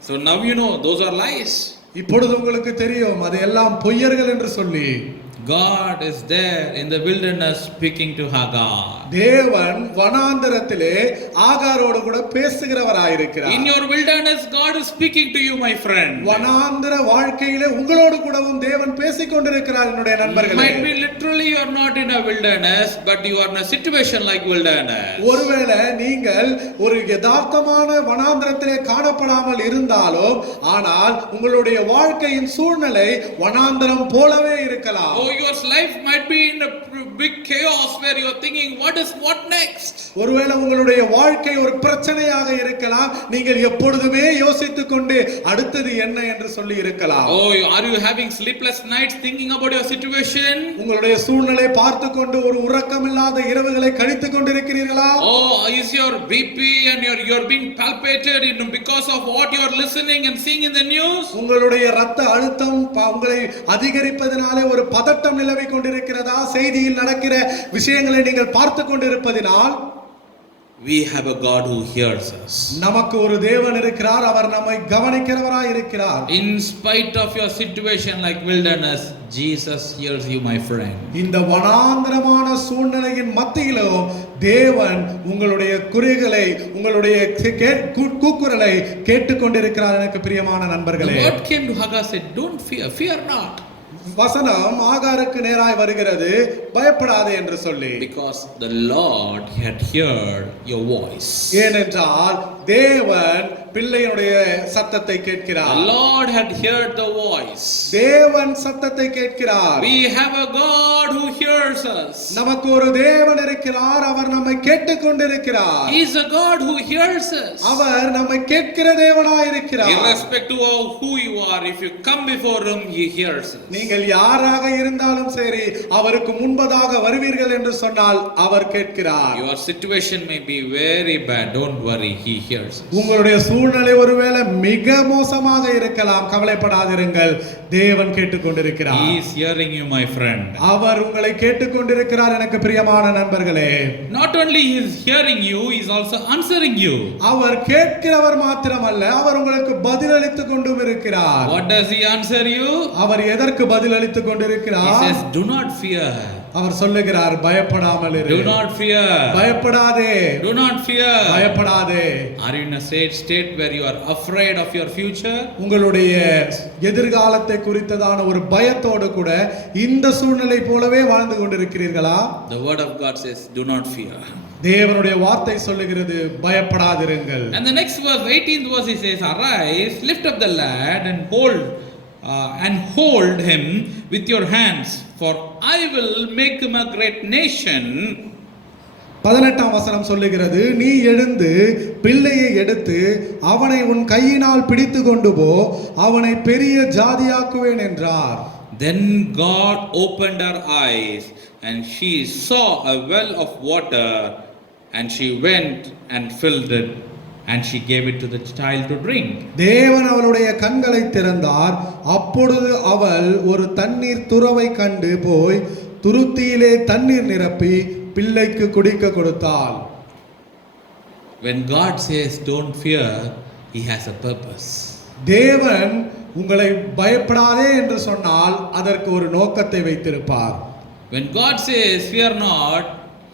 So now you know those are lies. இப்பொழுது உங்களுக்கு தெரியும் அது எல்லாம் பொய்யர்கள் என்று சொல்லி. God is there in the wilderness speaking to Hagar. தேவன் வனாந்தரத்திலே ஆகாரோடு கூட பேசுகிறவராயிருக்கிறார். In your wilderness God is speaking to you, my friend. வனாந்தர வாழ்க்கையிலே உங்களோடு கூடவும் தேவன் பேசிக் கொண்டிருக்கிறார் என்னுடைய நண்பர்களே. Might be literally you are not in a wilderness, but you are in a situation like wilderness. ஒருவேளை நீங்கள் ஒரு யதார்த்தமான வனாந்தரத்திலே காணப்படாமல் இருந்தாலும் ஆனால் உங்களுடைய வாழ்க்கையின் சூழ்நிலை வனாந்தரம் போலவே இருக்கலாம். Oh, your life might be in a big chaos where you are thinking what next. ஒருவேளை உங்களுடைய வாழ்க்கை ஒரு பிரச்சனையாக இருக்கலாம். நீங்கள் எப்பொழுதுமே யோசித்துக் கொண்டு அடுத்தது என்ன என்று சொல்லி இருக்கலாம். Oh, are you having sleepless nights thinking about your situation? உங்களுடைய சூழ்நிலை பார்த்து கொண்டு ஒரு உறக்கமில்லாத இரவுகளை கழித்துக் கொண்டிருக்கிறீர்களா? Oh, is your BP and you're being palpated because of what you are listening and seeing in the news? உங்களுடைய இரத்த அழுத்தம் உங்களை அதிகரிப்பதனாலே ஒரு பதட்டம் நிலவிக் கொண்டிருக்கிறதா? செய்தியில் நடக்கிற விஷயங்களை நீங்கள் பார்த்து கொண்டிருப்பதினால் we have a God who hears us. நமக்கு ஒரு தேவன் இருக்கிறார், அவர் நம்மை கவனிக்கிறவராய் இருக்கிறார். In spite of your situation like wilderness, Jesus hears you, my friend. இந்த வனாந்தரமான சூழ்நிலையின் மத்தியிலும் தேவன் உங்களுடைய குறைகளை உங்களுடைய கூக்குரலை கேட்டுக்கொண்டிருக்கிறார். எனக்கு பிரியமான நண்பர்களே, The word came to Hagar, said, don't fear not. வசனம் ஆகாருக்கு நேராய் வருகிறது, பயப்படாதே என்று சொல்லி. Because the Lord had heard your voice. ஏனென்றால் தேவன் பிள்ளையுடைய சத்தத்தை கேட்கிறார். The Lord had heard the voice. தேவன் சத்தத்தை கேட்கிறார். We have a God who hears us. நமக்கு ஒரு தேவன் இருக்கிறார், அவர் நம்மை கேட்டுக்கொண்டிருக்கிறார். He is a God who hears us. அவர் நம்மை கேட்கிற தேவனாய் இருக்கிறார். Irrespective of who you are, if you come before him, he hears us. நீங்கள் யாராக இருந்தாலும் சரி, அவருக்கு முன்பதாக வருவீர்கள் என்று சொன்னால் அவர் கேட்கிறார். Your situation may be very bad, don't worry, he hears us. உங்களுடைய சூழ்நிலை ஒருவேளை மிக மோசமாக இருக்கலாம், கவலைப்படாதிருங்கள், தேவன் கேட்டுக்கொண்டிருக்கிறார். He is hearing you, my friend. அவர் உங்களை கேட்டுக்கொண்டிருக்கிறார். எனக்கு பிரியமான நண்பர்களே, Not only he is hearing you, he is also answering you. அவர் கேட்கிறவர் மாத்திரமல்ல, அவர் உங்களுக்கு பதிலளித்துக் கொண்டும் இருக்கிறார். What does he answer you? அவர் எதற்கு பதிலளித்துக் He கொண்டிருக்கிறார்? says, do not fear. அவர் சொல்லுகிறார், பயப்படாமல் இரு. Do not fear. பயப்படாதே. Do not fear. பயப்படாதே. Are you in a state where you are afraid of your future? உங்களுடைய எதிர்காலத்தை குறித்ததான ஒரு பயத்தோடு கூட இந்த சூழ்நிலை போலவே வாழ்ந்து கொண்டிருக்கிறீர்களா? The word of God says, do not fear. தேவனுடைய வார்த்தை சொல்லுகிறது, பயப்படாதிருங்கள். And the next verse, 18th verse, he says, arise, lift up the lad and hold him with your hands, for I will make him a great nation. 18ஆம் வசனம் சொல்லுகிறது, நீ எழுந்து பிள்ளையை எடுத்து அவனை உன் கையினால் பிடித்து கொண்டு போ, அவனை பெரிய ஜாதியாக்குவேன் என்றார். Then God opened her eyes, and she saw a well of water, and she went and filled it, and she gave it to the child to drink. தேவன் அவளுடைய கண்களை திறந்தார். அப்பொழுது அவள் ஒரு தண்ணீர் துறவை கண்டு போய் துருத்தியிலே தண்ணீர் நிரப்பி பிள்ளைக்கு குடிக்க கொடுத்தாள். When God says don't fear, he has a purpose. தேவன் உங்களை பயப்படாதே என்று சொன்னால் அதற்கு ஒரு நோக்கத்தை வைத்திருப்பார். When God says fear not,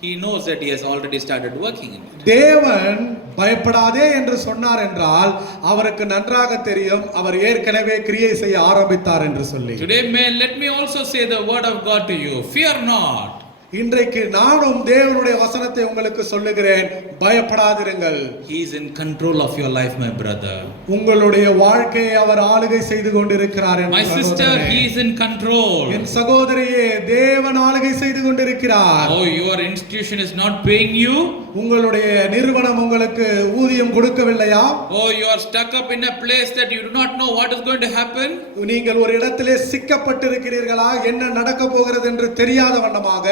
he knows that he has already started working in it. தேவன் பயப்படாதே என்று சொன்னார் என்றால் அவருக்கு நன்றாக தெரியும் அவர் ஏற்கனவே கிரியை செய்ய ஆரம்பித்தார் என்று சொல்லி. Today, let me also say the word of God to you. Fear not. இன்றைக்கு நானும் தேவனுடைய வசனத்தை உங்களுக்கு சொல்லுகிறேன், பயப்படாதிருங்கள். He is in control of your life, my brother. உங்களுடைய வாழ்க்கையை அவர் ஆளுகை செய்து கொண்டிருக்கிறார். My sister, he is in control. என் சகோதரியே, தேவன் ஆளுகை செய்து கொண்டிருக்கிறார். Oh, your institution is not paying you? உங்களுடைய நிறுவனம் உங்களுக்கு ஊதியம் கொடுக்கவில்லையா? Oh, you are stuck up in a place that you do not know what is going to happen? நீங்கள் ஒரு இடத்திலே சிக்கப்பட்டிருக்கிறீர்களா? என்ன நடக்க போகிறது என்று தெரியாத வண்ணமாக?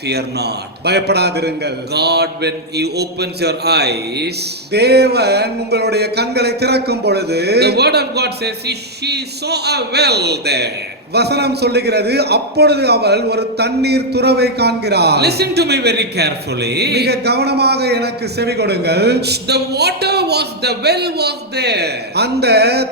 Fear not. பயப்படாதிருங்கள். God, when he opens your eyes, தேவன் உங்களுடைய கண்களை திறக்கும் பொழுது, the word of God says she saw a well there. வசனம் சொல்லுகிறது, அப்பொழுது அவள் ஒரு தண்ணீர் துறவை காண்கிறாள். Listen to me very carefully. மிக கவனமாக எனக்கு செவி கொடுங்கள். The water was, the well was there. அந்த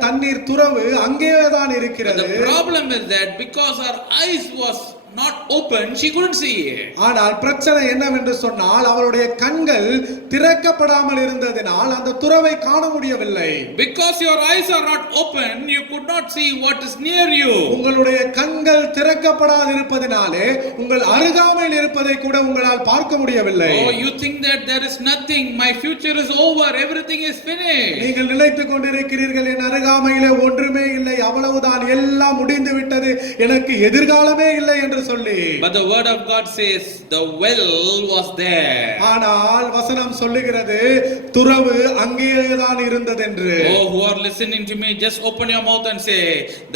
தண்ணீர் துறவு அங்கேதான் இருக்கிறது. The problem is that because her eyes was not open, she couldn't see it. ஆனால் பிரச்சனை என்னவென்று சொன்னால் அவளுடைய கண்கள் திறக்கப்படாமல் இருந்ததினால் அந்த துறவை காண முடியவில்லை. Because your eyes are not open, you could not see what is near you. உங்களுடைய கண்கள் திறக்கப்படாது இருப்பதினாலே உங்கள் அருகாமையில் இருப்பதை கூட உங்களால் பார்க்க முடியவில்லை. Oh, you think that there is nothing, my future is over, everything is finished. நீங்கள் நினைத்துக் கொண்டிருக்கிறீர்கள், என் அருகாமையிலே ஒன்றுமே இல்லை, அவ்வளவுதான், எல்லாம் முடிந்து விட்டது, எனக்கு எதிர்காலமே இல்லை என்று சொல்லி. But the word of God says the well was there. ஆனால் வசனம் சொல்லுகிறது துறவு அங்கேதான் இருந்தது என்று. Oh, who are listening to me, just open your mouth and say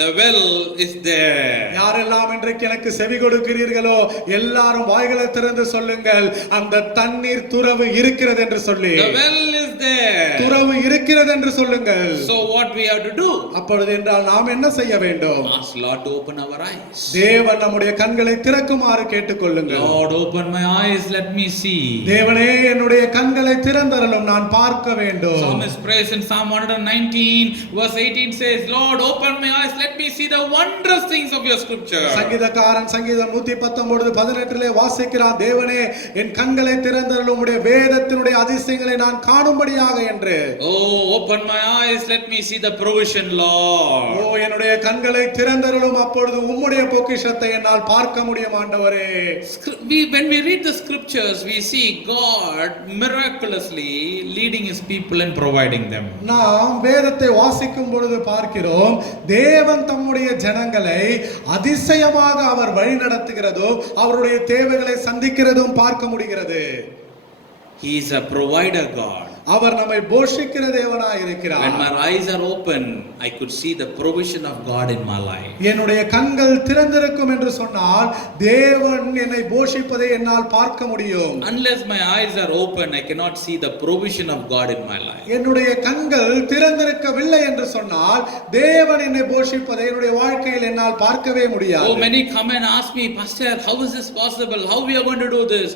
the well is there. யாரெல்லாம் இன்றைக்கு எனக்கு செவி கொடுக்கிறீர்களோ எல்லாரும் வாய்களை திறந்து சொல்லுங்கள், அந்த தண்ணீர் துறவு இருக்கிறது என்று சொல்லி. The well is there. துறவு இருக்கிறது என்று சொல்லுங்கள். So what we have to do? அப்பொழுது என்றால் நாம் என்ன செய்ய வேண்டும்? Ask Lord to open our eyes. தேவன் நம்முடைய கண்களை திறக்குமாறு கேட்டுக்கொள்ளுங்கள். Lord, open my eyes, let me see. தேவனே, என்னுடைய கண்களை திறந்தருளும், நான் பார்க்க வேண்டும். Psalmist prays in Psalm 119 verse 18 says, Lord, open my eyes, let me see the wondrous things of your scripture. சங்கீதக்காரன் சங்கீதம் 119:18 வாசிக்கிறான், தேவனே என் கண்களை திறந்தருளும், உம்முடைய வேதத்தினுடைய அதிசயங்களை நான் காணும்படியாக என்று. Oh, open my eyes, let me see the provision, Lord. ஓ, என்னுடைய கண்களை திறந்தருளும், அப்பொழுது உம்முடைய பொக்கிஷத்தை என்னால் பார்க்க முடியும் ஆண்டவரே. When we read the scriptures, we see God miraculously leading his people and providing them. நாம் வேதத்தை வாசிக்கும் பொழுது பார்க்கிறோம், தேவன் தம்முடைய ஜனங்களை அதிசயமாக அவர் வழி நடத்துகிறதும் அவருடைய தேவைகளை சந்திக்கிறதும் பார்க்க முடிகிறது. He is a provider God. அவர் நம்மை போஷிக்கிற தேவனாய் இருக்கிறார். When my eyes are open, I could see the provision of God in my life. என்னுடைய கண்கள் திறந்திருக்கும் என்று சொன்னால் தேவன் என்னை போஷிப்பதை என்னால் பார்க்க முடியும். Unless my eyes are open, I cannot see the provision of God in my life. என்னுடைய கண்கள் திறந்திருக்கவில்லை என்று சொன்னால் தேவன் என்னை போஷிப்பதை என்னுடைய வாழ்க்கையில் என்னால் பார்க்கவே முடியாது. Oh, many come and ask me, Pastor, how is this possible? How we are going to do this?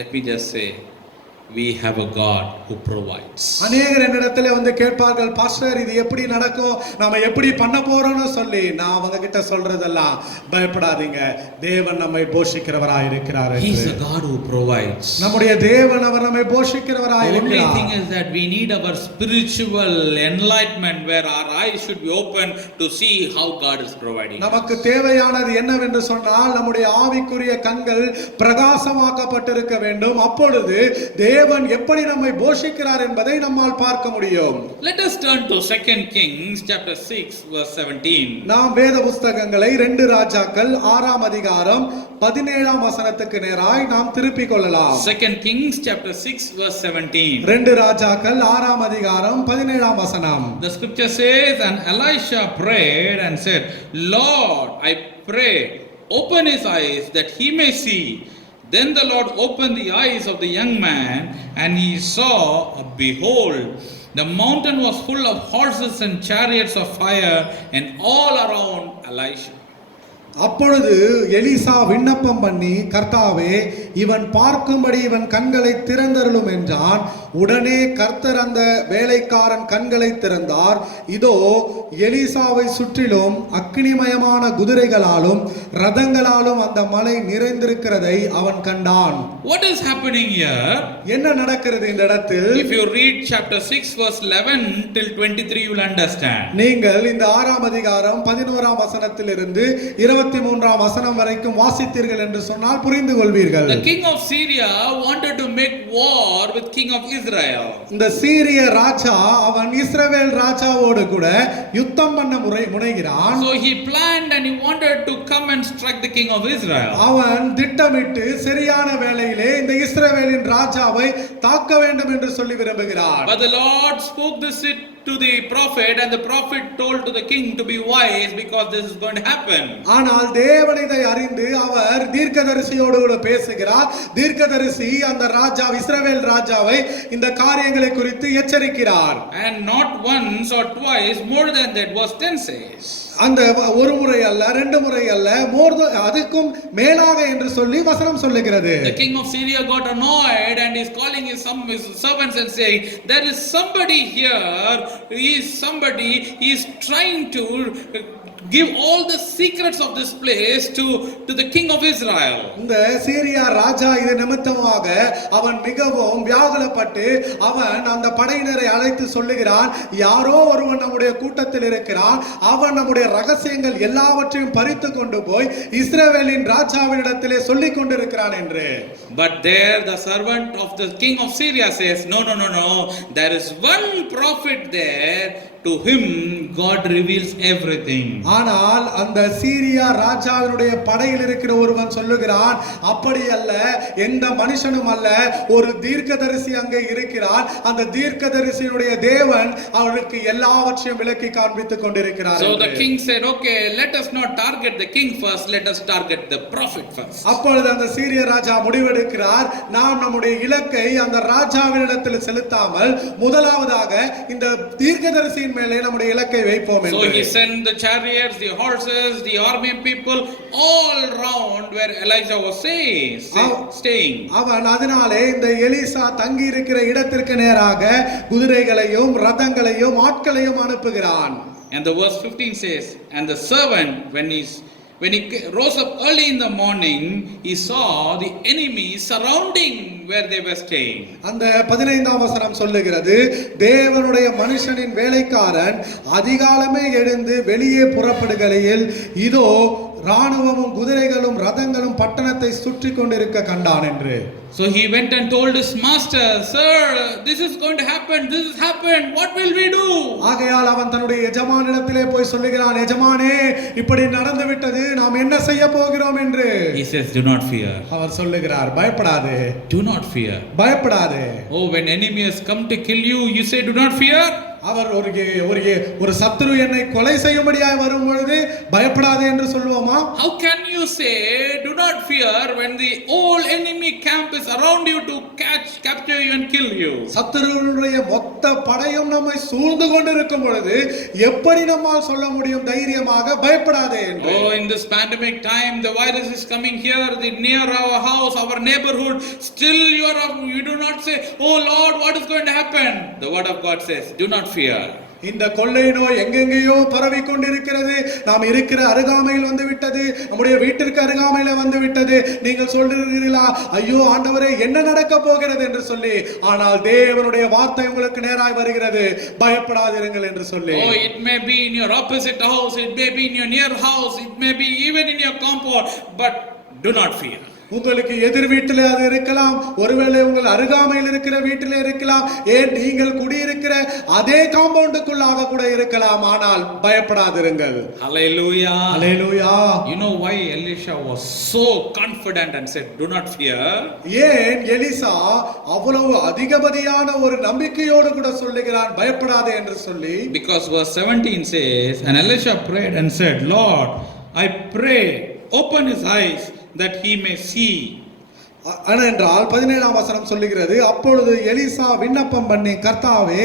Let me just say, we have a God who provides. அநேகர் என்னிடத்திலே வந்து கேட்பார்கள், பாஸ்டர் இது எப்படி நடக்கும், நாம எப்படி பண்ண போறோம்னு சொல்லி. நான் அவங்க கிட்ட சொல்றதெல்லாம், பயப்படாதீங்க, தேவன் நம்மை போஷிக்கிறவராய் இருக்கிறார். He is a God who provides. நம்முடைய தேவன் அவர் நம்மை போஷிக்கிறவராய் இருக்கிறார். The only thing is that we need our spiritual enlightenment where our eyes should be open to see how God is providing. நமக்கு தேவையானது என்னவென்று சொன்னால் நம்முடைய ஆவிக்குரிய கண்கள் பிரகாசமாக்கப்பட்டிருக்க வேண்டும். அப்பொழுது தேவன் எப்படி நம்மை போஷிக்கிறார் என்பதை நம்மால் பார்க்க முடியும். Let us turn to 2 Kings chapter 6 verse 17. நாம் வேத புத்தகங்களை 2 ராஜாக்கள் 6ஆம் அதிகாரம் 17ஆம் வசனத்துக்கு நேராய் நாம் திருப்பிக் கொள்ளலாம். 2 Kings chapter 6 verse 17. 2 ராஜாக்கள் 6ஆம் அதிகாரம் 17ஆம் வசனம். The scripture says, and Elisha prayed and said, Lord, I pray, open his eyes that he may see. Then the Lord opened the eyes of the young man, and he saw, behold, the mountain was full of horses and chariots of fire, and all around Elisha. அப்பொழுது எலிசா விண்ணப்பம் பண்ணி, கர்த்தாவே, இவன் பார்க்கும்படி இவன் கண்களை திறந்தருளும் என்றான். உடனே கர்த்தர் அந்த வேலைக்காரன் கண்களை திறந்தார். இதோ எலிசாவை சுற்றிலும் அக்கினிமயமான குதிரைகளாலும் ரதங்களாலும் அந்த மலை நிறைந்திருக்கிறதை அவன் கண்டான். What is happening here? என்ன நடக்கிறது இந்த இடத்தில்? If you read chapter 6 verse 11 till 23 you will understand. நீங்கள் இந்த 6ஆம் அதிகாரம் 11ஆம் வசனத்திலிருந்து 23ஆம் வசனம் வரைக்கும் வாசித்தீர்கள் என்று சொன்னால் புரிந்து கொள்வீர்கள். The king of Syria wanted to make war with king of Israel. இந்த சீரிய ராஜா அவன் இஸ்ரவேல் ராஜாவோடு கூட யுத்தம் பண்ண முனைகிறான். So he planned and he wanted to come and strike the king of Israel. அவன் திட்டமிட்டு சரியான வேளையிலே இந்த இஸ்ரவேலின் ராஜாவை தாக்க வேண்டும் என்று சொல்லி விரும்புகிறான். But the Lord spoke this to the prophet, and the prophet told to the king to be wise because this is going to happen. ஆனால் தேவன் இதை அறிந்து அவர் தீர்க்கதரிசியோடு கூட பேசுகிறார். தீர்க்கதரிசி அந்த ராஜா இஸ்ரவேல் ராஜாவை இந்த காரியங்களை குறித்து எச்சரிக்கிறார். And not once or twice, more than that, verse 10 says. அந்த ஒரு முறை அல்ல, ரெண்டு முறை அல்ல, அதுக்கும் மேலாக என்று சொல்லி வசனம் சொல்லுகிறது. The king of Syria got annoyed and is calling his servants and saying, there is somebody here, he is trying to give all the secrets of this place to the king of Israel. இந்த சீரியா ராஜா இது நிமித்தமாக அவன் மிகவும் வியாகுலப்பட்டு அவன் அந்த படையினரை அழைத்து சொல்லுகிறான், யாரோ ஒருவன் நம்முடைய கூட்டத்தில் இருக்கிறான், அவன் நம்முடைய ரகசியங்கள் எல்லாவற்றையும் பறித்து கொண்டு போய் இஸ்ரவேலின் ராஜாவினிடத்திலே சொல்லிக் கொண்டிருக்கிறான் என்று. But there the servant of the king of Syria says, no, there is one prophet there, to him God reveals everything. ஆனால் அந்த சீரியா ராஜாவினுடைய படையில் இருக்கிற ஒருவன் சொல்லுகிறான், அப்படி அல்ல, எந்த மனுஷனும் அல்ல, ஒரு தீர்க்கதரிசி அங்கே இருக்கிறார், அந்த தீர்க்கதரிசியுடைய தேவன் அவருக்கு எல்லாவற்றையும் விளக்கி காண்பித்துக் கொண்டிருக்கிறார். So the king said, okay, let us not target the king first, let us target the prophet first. அப்பொழுது அந்த சீரிய ராஜா முடிவெடுக்கிறார், நாம் நம்முடைய இலக்கை அந்த ராஜாவினிடத்தில் செலுத்தாமல் முதலாவதாக இந்த தீர்க்கதரிசியின் மேலே நம்முடைய இலக்கை வைப்போம் என்று. So he sent the chariots, the horses, the army people all round where Elijah was staying. அவன் அதனாலே இந்த எலிசா தங்கி இருக்கிற இடத்திற்கு நேராக குதிரைகளையும் ரதங்களையும் ஆட்களையும் அனுப்புகிறான். And the verse 15 says, and the servant when he rose up early in the morning, he saw the enemy surrounding where they were staying. அந்த 15ஆம் வசனம் சொல்லுகிறது, தேவனுடைய மனுஷனின் வேலைக்காரன் அதிகாலமே எழுந்து வெளியே புறப்படுகையில் இதோ ராணுவமும் குதிரைகளும் ரதங்களும் பட்டணத்தை சுற்றி கொண்டிருக்க கண்டான் என்று. So he went and told his master, sir, this is going to happen, this has happened, what will we do? ஆகையால் அவன் தன்னுடைய எஜமானிடத்திலே போய் சொல்லுகிறான், எஜமானே, இப்படி நடந்து விட்டது, நாம் என்ன செய்ய போகிறோம் என்று. He says, do not fear. அவர் சொல்லுகிறார், பயப்படாதே. Do not fear. பயப்படாதே. Oh, when enemy has come to kill you, you say do not fear. அவர் ஒரு சத்துரு என்னை கொலை செய்யும்படியாய் வரும் பொழுது பயப்படாதே என்று சொல்லுவோமா? How can you say do not fear when the whole enemy camp is around you to capture you and kill you? சத்துருவுடைய மொத்த படையும் நம்மை சூழ்ந்து கொண்டிருக்கும் பொழுது எப்படி நம்மால் சொல்ல முடியும் தைரியமாக பயப்படாதே என்று? Oh, in this pandemic time the virus is coming here, near our house, our neighborhood, still you do not say, oh Lord, what is going to happen? The word of God says, do not fear. இந்த கொள்ளை நோய் எங்கெங்கேயோ பரவி கொண்டிருக்கிறது, நாம் இருக்கிற அருகாமையில் வந்து விட்டது, நம்முடைய வீட்டிற்கு அருகாமையில வந்து விட்டது. நீங்கள் சொல்றீர்களா, ஐயோ ஆண்டவரே என்ன நடக்க போகிறது என்று சொல்லி, ஆனால் தேவனுடைய வார்த்தை உங்களுக்கு நேராய் வருகிறது, பயப்படாதீர்கள் என்று சொல்லி. Oh, it may be in your opposite house, it may be in your near house, it may be even in your compound, but do not fear. உங்களுக்கு எதிர் வீட்டிலே அது இருக்கலாம், ஒருவேளை உங்கள் அருகாமையில் இருக்கிற வீட்டிலே இருக்கலாம், ஏன் நீங்கள் குடியிருக்கிற அதே காம்பவுண்டுக்குள்ளாக கூட இருக்கலாம், ஆனால் பயப்படாதிருங்கள். Hallelujah. Hallelujah. You know why Elisha was so confident and said do not fear? ஏன் எலிசா அவ்வளவு அதிகபதியான ஒரு நம்பிக்கையோடு கூட சொல்லுகிறான் பயப்படாதே என்று சொல்லி? Because verse 17 says, and Elisha prayed and said, Lord, I pray, open his eyes that he may see. என்றால் 17ஆம் வசனம் சொல்லுகிறது, அப்பொழுது எலிசா விண்ணப்பம் பண்ணி, கர்த்தாவே,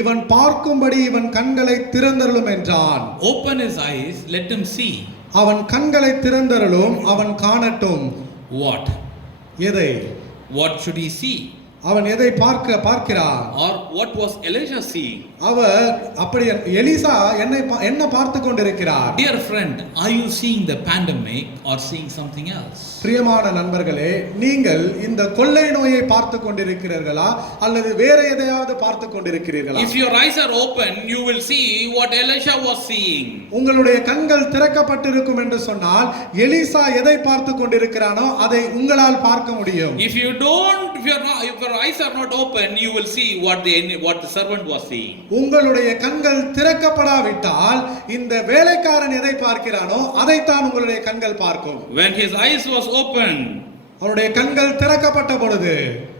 இவன் பார்க்கும்படி இவன் கண்களை திறந்தருளும் என்றான். Open his eyes, let him see. அவன் கண்களை திறந்தருளும், அவன் காணட்டும். What? எதை? What should he see? அவன் எதை பார்க்கிறான்? Or what was Elijah seeing? அவர் அப்படி எலிசா என்ன பார்த்து கொண்டிருக்கிறார்? Dear friend, are you seeing the pandemic or seeing something else? பிரியமான நண்பர்களே, நீங்கள் இந்த கொள்ளை நோயை பார்த்து கொண்டிருக்கிறீர்களா அல்லது வேற எதையாவது பார்த்து கொண்டிருக்கிறீர்களா? If your eyes are open, you will see what Elisha was seeing. உங்களுடைய கண்கள் திறக்கப்பட்டிருக்கும் என்று சொன்னால் எலிசா எதை பார்த்து கொண்டிருக்கிறானோ அதை உங்களால் பார்க்க முடியும். If your eyes are not open, you will see what the servant was seeing. உங்களுடைய கண்கள் திறக்கப்படாவிட்டால் இந்த வேலைக்காரன் எதை பார்க்கிறானோ அதைத்தான் உங்களுடைய கண்கள் பார்க்கும். When his eyes was open, அவருடைய கண்கள் திறக்கப்பட்ட பொழுது,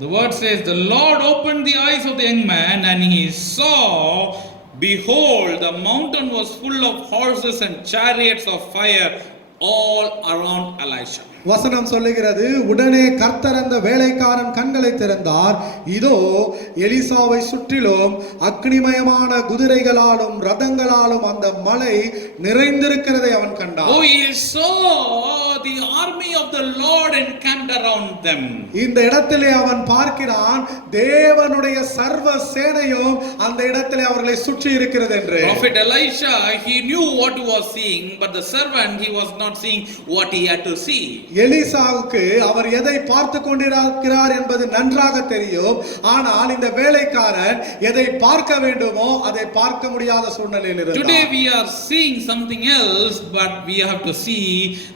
the word says the Lord opened the eyes of the young man and he saw, behold, the mountain was full of horses and chariots of fire all around Elisha. வசனம் சொல்லுகிறது, உடனே கர்த்தர் அந்த வேலைக்காரன் கண்களை திறந்தார், இதோ எலிசாவை சுற்றிலும் அக்னிமயமான குதிரைகளாலும் ரதங்களாலும் அந்த மலை நிறைந்திருக்கிறதை அவன் கண்டான். Oh, he saw the army of the Lord encamped around them. இந்த இடத்திலே அவன் பார்க்கிறான், தேவனுடைய சர்வ சேனையும் அந்த இடத்திலே அவர்களை சுற்றி இருக்கிறது என்று. Prophet Elisha, he knew what he was seeing, but the servant, he was not seeing what he had to see. எலிசாவுக்கு அவர் எதை பார்த்து கொண்டிருக்கிறார் என்பது நன்றாக தெரியும். ஆனால் இந்த வேலைக்காரன் எதை பார்க்க வேண்டுமோ அதை பார்க்க முடியாத சூழ்நிலையில் இருந்தார். Today we are seeing something else, but we have to see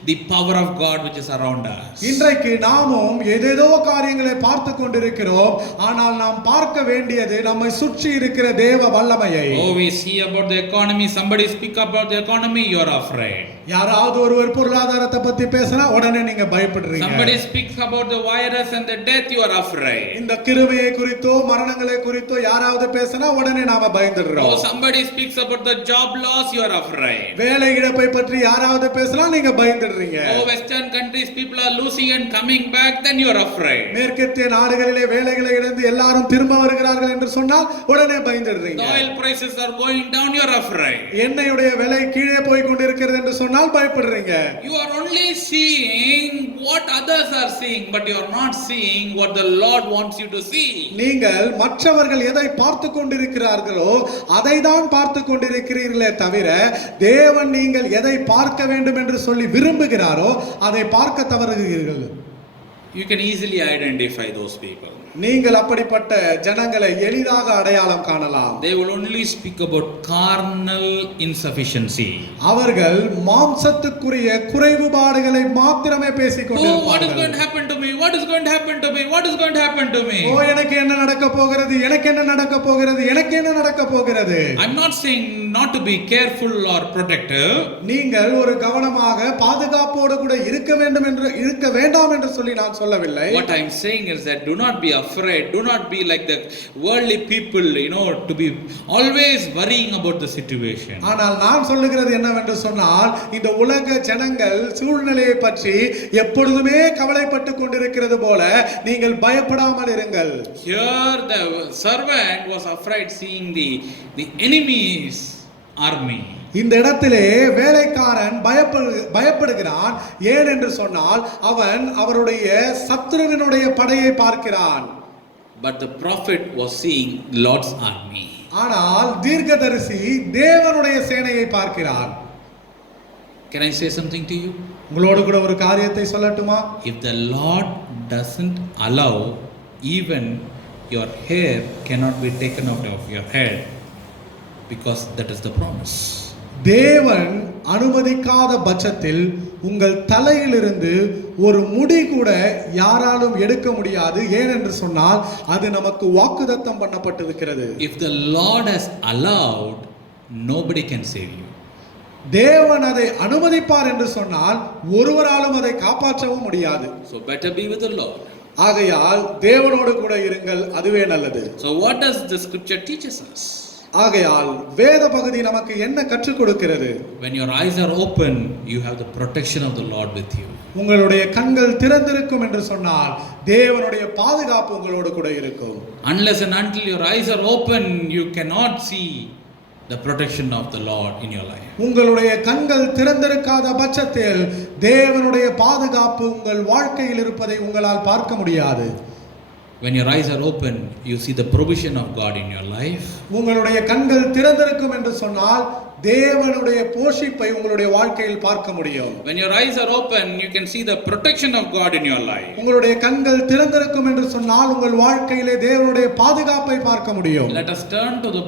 the power of God which is around us. இன்றைக்கு நாமும் ஏதேதோ காரியங்களை பார்த்து கொண்டிருக்கிறோம், ஆனால் நாம் பார்க்க வேண்டியது நம்மை சுற்றி இருக்கிற தேவ வல்லமையை. Oh, we see about the economy, somebody speak about the economy, you are afraid. யாராவது ஒருவர் பொருளாதாரத்தை பத்தி பேசினா உடனே நீங்க பயப்படுறீங்க. Somebody speaks about the virus and the death, you are afraid. இந்த கிருபையை குறித்தோ மரணங்களை குறித்தோ யாராவது பேசினா உடனே நாம பயந்துடுறோம். Oh, somebody speaks about the job loss, you are afraid. வேலை இழப்பை பற்றி யாராவது பேசினா நீங்க பயந்துடுறீங்க. Oh, western countries people are losing and coming back, then you are afraid. மேற்கத்திய நாடுகளிலே வேலைகளை இழந்து எல்லாரும் திரும்ப வருகிறார்கள் என்று சொன்னால் உடனே பயந்துடுறீங்க. The oil prices are going down, you are afraid. எண்ணெயுடைய விலை கீழே போய் கொண்டிருக்கிறது என்று சொன்னால் பயப்படுறீங்க. You are only seeing what others are seeing, but you are not seeing what the Lord wants you to see. நீங்கள் மற்றவர்கள் எதை பார்த்து கொண்டிருக்கிறார்களோ அதை தான் பார்த்து கொண்டிருக்கிறீர்களே தவிர தேவன் நீங்கள் எதை பார்க்க வேண்டும் என்று சொல்லி விரும்புகிறாரோ அதை பார்க்க தவறுகிறீர்கள். You can easily identify those people. நீங்கள் அப்படிப்பட்ட ஜனங்களை எளிதாக அடையாளம் காணலாம். They will only speak about carnal insufficiency. அவர்கள் மாம்சத்துக்குரிய குறைவுபாடுகளை மாத்திரமே பேசிக் கொண்டிருப்பார்கள். Oh, what is going to happen to me? What is going to happen to me? What is going to happen to me? ஓ, எனக்கு என்ன நடக்க போகிறது? எனக்கு என்ன நடக்க போகிறது? எனக்கு என்ன நடக்க போகிறது? I'm not saying not to be careful or protective. நீங்கள் ஒரு கவனமாக பாதுகாப்போடு கூட இருக்க வேண்டாம் என்று சொல்லி நான் சொல்லவில்லை. What I'm saying is that do not be afraid, do not be like the worldly people, to be always worrying about the situation. ஆனால் நான் சொல்லுகிறது என்னவென்று சொன்னால், இந்த உலக ஜனங்கள் சூழ்நிலையை பற்றி எப்பொழுதுமே கவலைப்பட்டு கொண்டிருக்கிறது போல நீங்கள் பயப்படாமல் இருங்கள். Here the servant was afraid seeing the enemy's army. இந்த இடத்திலே வேலைக்காரன் பயப்படுகிறான். ஏன் என்று சொன்னால் அவன் அவருடைய சத்துருவினுடைய படையை பார்க்கிறான். But the prophet was seeing Lord's army. ஆனால் தீர்க்கதரிசி தேவனுடைய சேனையை பார்க்கிறான். Can I say something to you? உங்களோடு கூட ஒரு காரியத்தை சொல்லட்டுமா? If the Lord doesn't allow, even your hair cannot be taken out of your head, because that is the promise. தேவன் அனுமதிக்காத பட்சத்தில் உங்கள் தலையிலிருந்து ஒரு முடி கூட யாராலும் எடுக்க முடியாது. ஏனென்று சொன்னால் அது நமக்கு வாக்குத்தத்தம் பண்ணப்பட்டிருக்கிறது. If the Lord has allowed, nobody can save you. தேவன் அதை அனுமதிப்பார் என்று சொன்னால் ஒருவராலும் அதை காப்பாற்றவும் முடியாது. So better be with the Lord. ஆகையால் தேவனோடு கூட இருங்கள், அதுவே நல்லது. So what does the scripture teaches us? ஆகையால் வேத பகுதி நமக்கு என்ன கற்றுக் கொடுக்கிறது? When your eyes are open, you have the protection of the Lord with you. உங்களுடைய கண்கள் திறந்திருக்கும் என்று சொன்னால் தேவனுடைய பாதுகாப்பு உங்களோடு கூட இருக்கும். Unless and until your eyes are open, you cannot see the protection of the Lord in your life. உங்களுடைய கண்கள் திறந்திருக்காத பட்சத்தில் தேவனுடைய பாதுகாப்பு உங்கள் வாழ்க்கையில் இருப்பதை உங்களால் பார்க்க முடியாது. When your eyes are open, you see the provision of God in your life. உங்களுடைய கண்கள் திறந்திருக்கும் என்று சொன்னால் தேவனுடைய போஷிப்பை உங்களுடைய வாழ்க்கையில் பார்க்க முடியும். When your eyes are open, you can see the protection of God in your life. உங்களுடைய கண்கள் திறந்திருக்கும் என்று சொன்னால் உங்கள் வாழ்க்கையிலே தேவனுடைய பாதுகாப்பை பார்க்க முடியும். Let us turn to the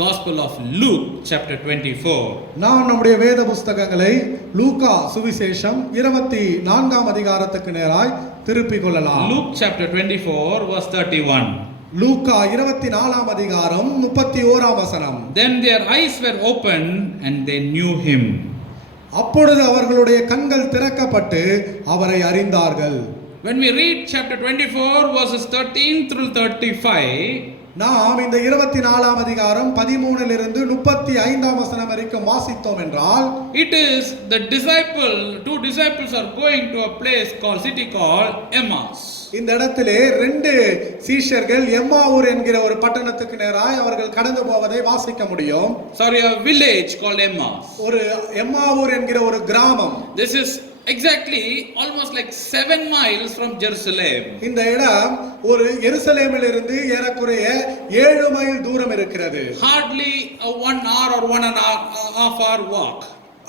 Gospel of Luke chapter 24. நாம் நம்முடைய வேத புத்தகங்களை லூக்கா சுவிசேஷம் 24ஆம் அதிகாரத்துக்கு நேராய் திருப்பிக் கொள்ளலாம். Luke chapter 24 verse 31. லூக்கா 24ஆம் அதிகாரம் 31ஆம் வசனம். Then their eyes were opened and they knew him. அப்பொழுது அவர்களுடைய கண்கள் திறக்கப்பட்டு அவரை அறிந்தார்கள். When we read chapter 24 verses 13 through 35, நாம் இந்த 24ஆம் அதிகாரம் 13 இலிருந்து 35ஆம் வசனம் வரைக்கும் வாசித்தோம் என்றால், it is the two disciples are going to a place called city called Emmaus. இந்த இடத்திலே 2 சீஷர்கள் எம்மாவூர் என்கிற ஒரு பட்டணத்துக்கு நேராய் அவர்கள் கடந்து போவதை வாசிக்க முடியும். Sorry, a village called Emmaus. ஒரு எம்மாவூர் என்கிற ஒரு கிராமம். This is exactly almost like 7 miles from Jerusalem. இந்த இடம் ஒரு எருசலேமிலிருந்து ஏறக்குறைய 7 மைல் தூரம் இருக்கிறது. Hardly a 1 hour or 1.5 hour walk.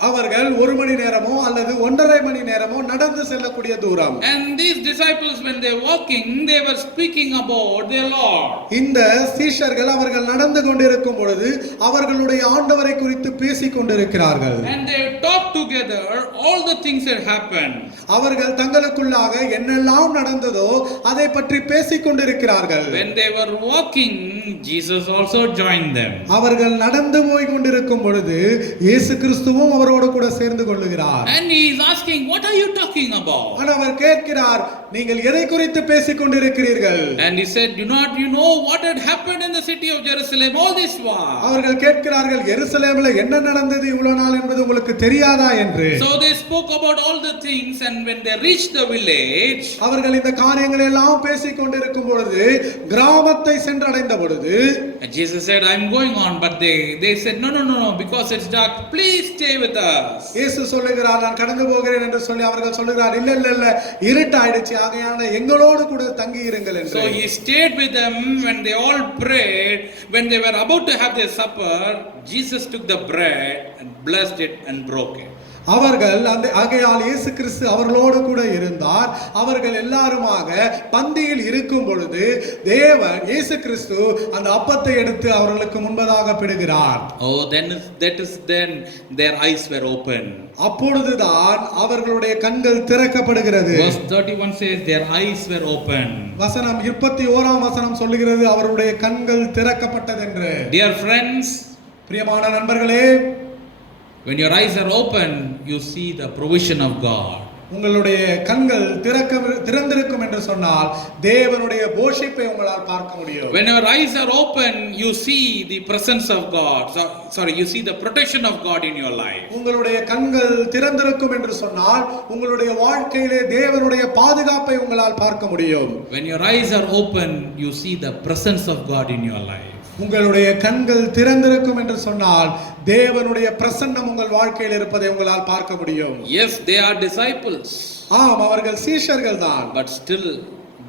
அவர்கள் 1 மணி நேரமோ அல்லது 1.5 மணி நேரமோ நடந்து செல்லக்கூடிய தூரம். And these disciples, when they were walking, they were speaking about their Lord. இந்த சீஷர்கள் அவர்கள் நடந்து கொண்டிருக்கும் பொழுது அவர்களுடைய ஆண்டவரை குறித்து பேசிக் கொண்டிருக்கிறார்கள். And they talked together all the things that happened. அவர்கள் தங்களுக்குள்ளாக என்னெல்லாம் நடந்ததோ அதை பற்றி பேசிக் கொண்டிருக்கிறார்கள். When they were walking, Jesus also joined them. அவர்கள் நடந்து போய் கொண்டிருக்கும் பொழுது இயேசு கிறிஸ்துவும் அவரோடு கூட சேர்ந்து கொள்ளுகிறார். And he is asking, what are you talking about? அவர் கேட்கிறார், நீங்கள் எதை குறித்து பேசிக் கொண்டிருக்கிறீர்கள்? And he said, do not you know what had happened in the city of Jerusalem all this while? அவர்கள் கேட்கிறார்கள், எருசலேமில் என்ன நடந்தது இவ்வளவு நாள் என்பது உங்களுக்கு தெரியாதா என்று. So they spoke about all the things, and when they reached the village, அவர்கள் இந்த காரியங்களை எல்லாம் பேசிக் கொண்டிருக்கும் பொழுது கிராமத்தை சென்றடைந்த பொழுது, and Jesus said, I am going on, but they said, no, because it's dark, please stay with us. இயேசு சொல்லுகிறார், நான் கடந்து போகிறேன் என்று சொல்லி அவர்கள் சொல்லுகிறார், இல்ல இருட்டாயிடுச்சு, ஆகையால எங்களோடு கூட தங்கி இருங்கள் என்று. So he stayed with them when they all prayed. When they were about to have their supper, Jesus took the bread and blessed it and broke it. அவர்கள் ஆகையால் இயேசு கிறிஸ்து அவர்களோடு கூட இருந்தார். அவர்கள் எல்லாருமாக பந்தியில் இருக்கும் பொழுது தேவன் இயேசு கிறிஸ்து அந்த அப்பத்தை எடுத்து அவர்களுக்கு முன்பதாக பிடுகிறார். Oh, then their eyes were open. அப்பொழுதுதான் அவர்களுடைய கண்கள் திறக்கப்படுகிறது. Verse 31 says their eyes were open. வசனம் 21ஆம் வசனம் சொல்லுகிறது அவருடைய கண்கள் திறக்கப்பட்டது என்று. Dear friends, பிரியமான நண்பர்களே, when your eyes are open, you see the provision of God. உங்களுடைய கண்கள் திறந்திருக்கும் என்று சொன்னால் தேவனுடைய போஷிப்பை உங்களால் பார்க்க முடியும். When your eyes are open, you see the presence of God. You see the protection of God in your life. உங்களுடைய கண்கள் திறந்திருக்கும் என்று சொன்னால் உங்களுடைய வாழ்க்கையிலே தேவனுடைய பாதுகாப்பை உங்களால் பார்க்க முடியும். When your eyes are open, you see the presence of God in your life. உங்களுடைய கண்கள் திறந்திருக்கும் என்று சொன்னால் தேவனுடைய பிரசன்னம் உங்கள் வாழ்க்கையில் இருப்பதை உங்களால் பார்க்க முடியும். Yes, they are disciples. ஆம், அவர்கள் சீஷர்கள் தான். But still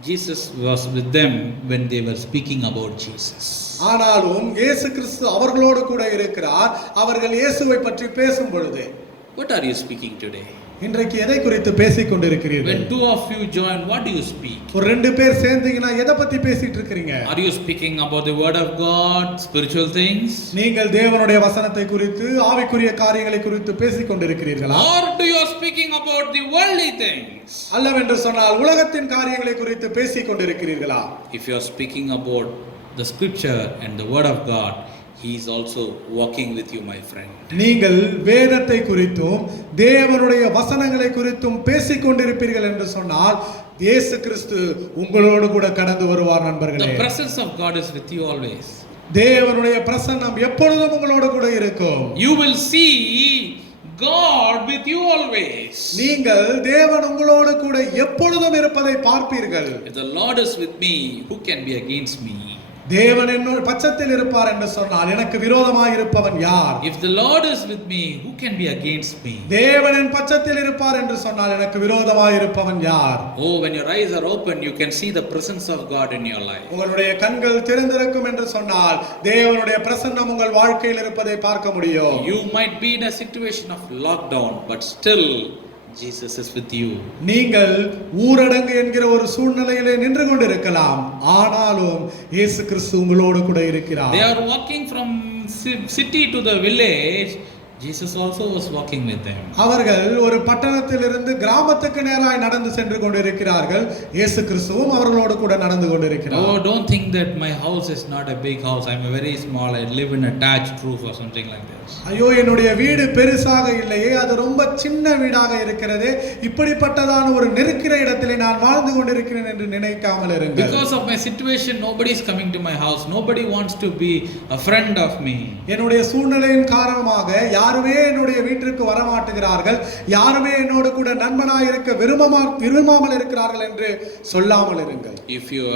Jesus was with them when they were speaking about Jesus. ஆனாலும் இயேசு கிறிஸ்து அவர்களோடு கூட இருக்கிறார் அவர்கள் இயேசுவை பற்றி பேசும் பொழுது. What are you speaking today? இன்றைக்கு எதை குறித்து பேசிக் கொண்டிருக்கிறீர்கள்? When two of you join, what do you speak? ஒரு 2 பேர் சேர்ந்தீங்கன்னா எதை பத்தி பேசிட்டு இருக்கீங்க? Are you speaking about the word of God, spiritual things? நீங்கள் தேவனுடைய வசனத்தை குறித்து ஆவிக்குரிய காரியங்களை குறித்து பேசிக் கொண்டிருக்கிறீர்களா? Or do you are speaking about the worldly things? அல்லவென்று சொன்னால் உலகத்தின் காரியங்களை குறித்து பேசிக் கொண்டிருக்கிறீர்களா? If you are speaking about the scripture and the word of God, he is also walking with you, my friend. நீங்கள் வேதத்தை குறித்தும் தேவனுடைய வசனங்களை குறித்தும் பேசிக் கொண்டிருப்பீர்கள் என்று சொன்னால் இயேசு கிறிஸ்து உங்களோடு கூட கடந்து வருவார் நண்பர்களே. The presence of God is with you always. தேவனுடைய பிரசன்னம் எப்பொழுதும் உங்களோடு கூட இருக்கும். You will see God with you always. நீங்கள் தேவன் உங்களோடு கூட எப்பொழுதும் இருப்பதை பார்ப்பீர்கள். If the Lord is with me, who can be against me? தேவன் என்னோட பட்சத்தில் இருப்பார் என்று சொன்னால் எனக்கு விரோதமாய் இருப்பவன் யார்? If the Lord is with me, who can be against me? தேவன் என் பட்சத்தில் இருப்பார் என்று சொன்னால் எனக்கு விரோதமாய் இருப்பவன் யார்? Oh, when your eyes are open, you can see the presence of God in your life. உங்களுடைய கண்கள் திறந்திருக்கும் என்று சொன்னால் தேவனுடைய பிரசன்னம் உங்கள் வாழ்க்கையில் இருப்பதை பார்க்க முடியும். You might be in a situation of lockdown, but still Jesus is with you. நீங்கள் ஊரடங்கு என்கிற ஒரு சூழ்நிலையிலே நின்று கொண்டிருக்கலாம், ஆனாலும் இயேசு கிறிஸ்து உங்களோடு கூட இருக்கிறார். They are walking from city to the village. Jesus also was walking with them. அவர்கள் ஒரு பட்டணத்திலிருந்து கிராமத்துக்கு நேராய் நடந்து சென்று கொண்டிருக்கிறார்கள். இயேசு கிறிஸ்துவும் அவர்களோடு கூட நடந்து கொண்டிருக்கிறார். Oh, don't think that my house is not a big house. I'm a very small. I live in a thatched roof or something like this. ஐயோ, என்னுடைய வீடு பெருசாக இல்லையே, அது ரொம்ப சின்ன வீடாக இருக்கிறது, இப்படிப்பட்டதான ஒரு நெருக்கிற இடத்திலே நான் வாழ்ந்து கொண்டிருக்கிறேன் என்று நினைக்காமல் இருங்கள். Because of my situation, nobody is coming to my house. Nobody wants to be a friend of me. என்னுடைய சூழ்நிலையின் காரணமாக யாருமே என்னுடைய வீட்டிற்கு வர மாட்டுகிறார்கள், யாருமே என்னோடு கூட நண்பனாய் இருக்க விரும்பாமல் இருக்கிறார்கள் என்று சொல்லாமல் இருங்கள். If you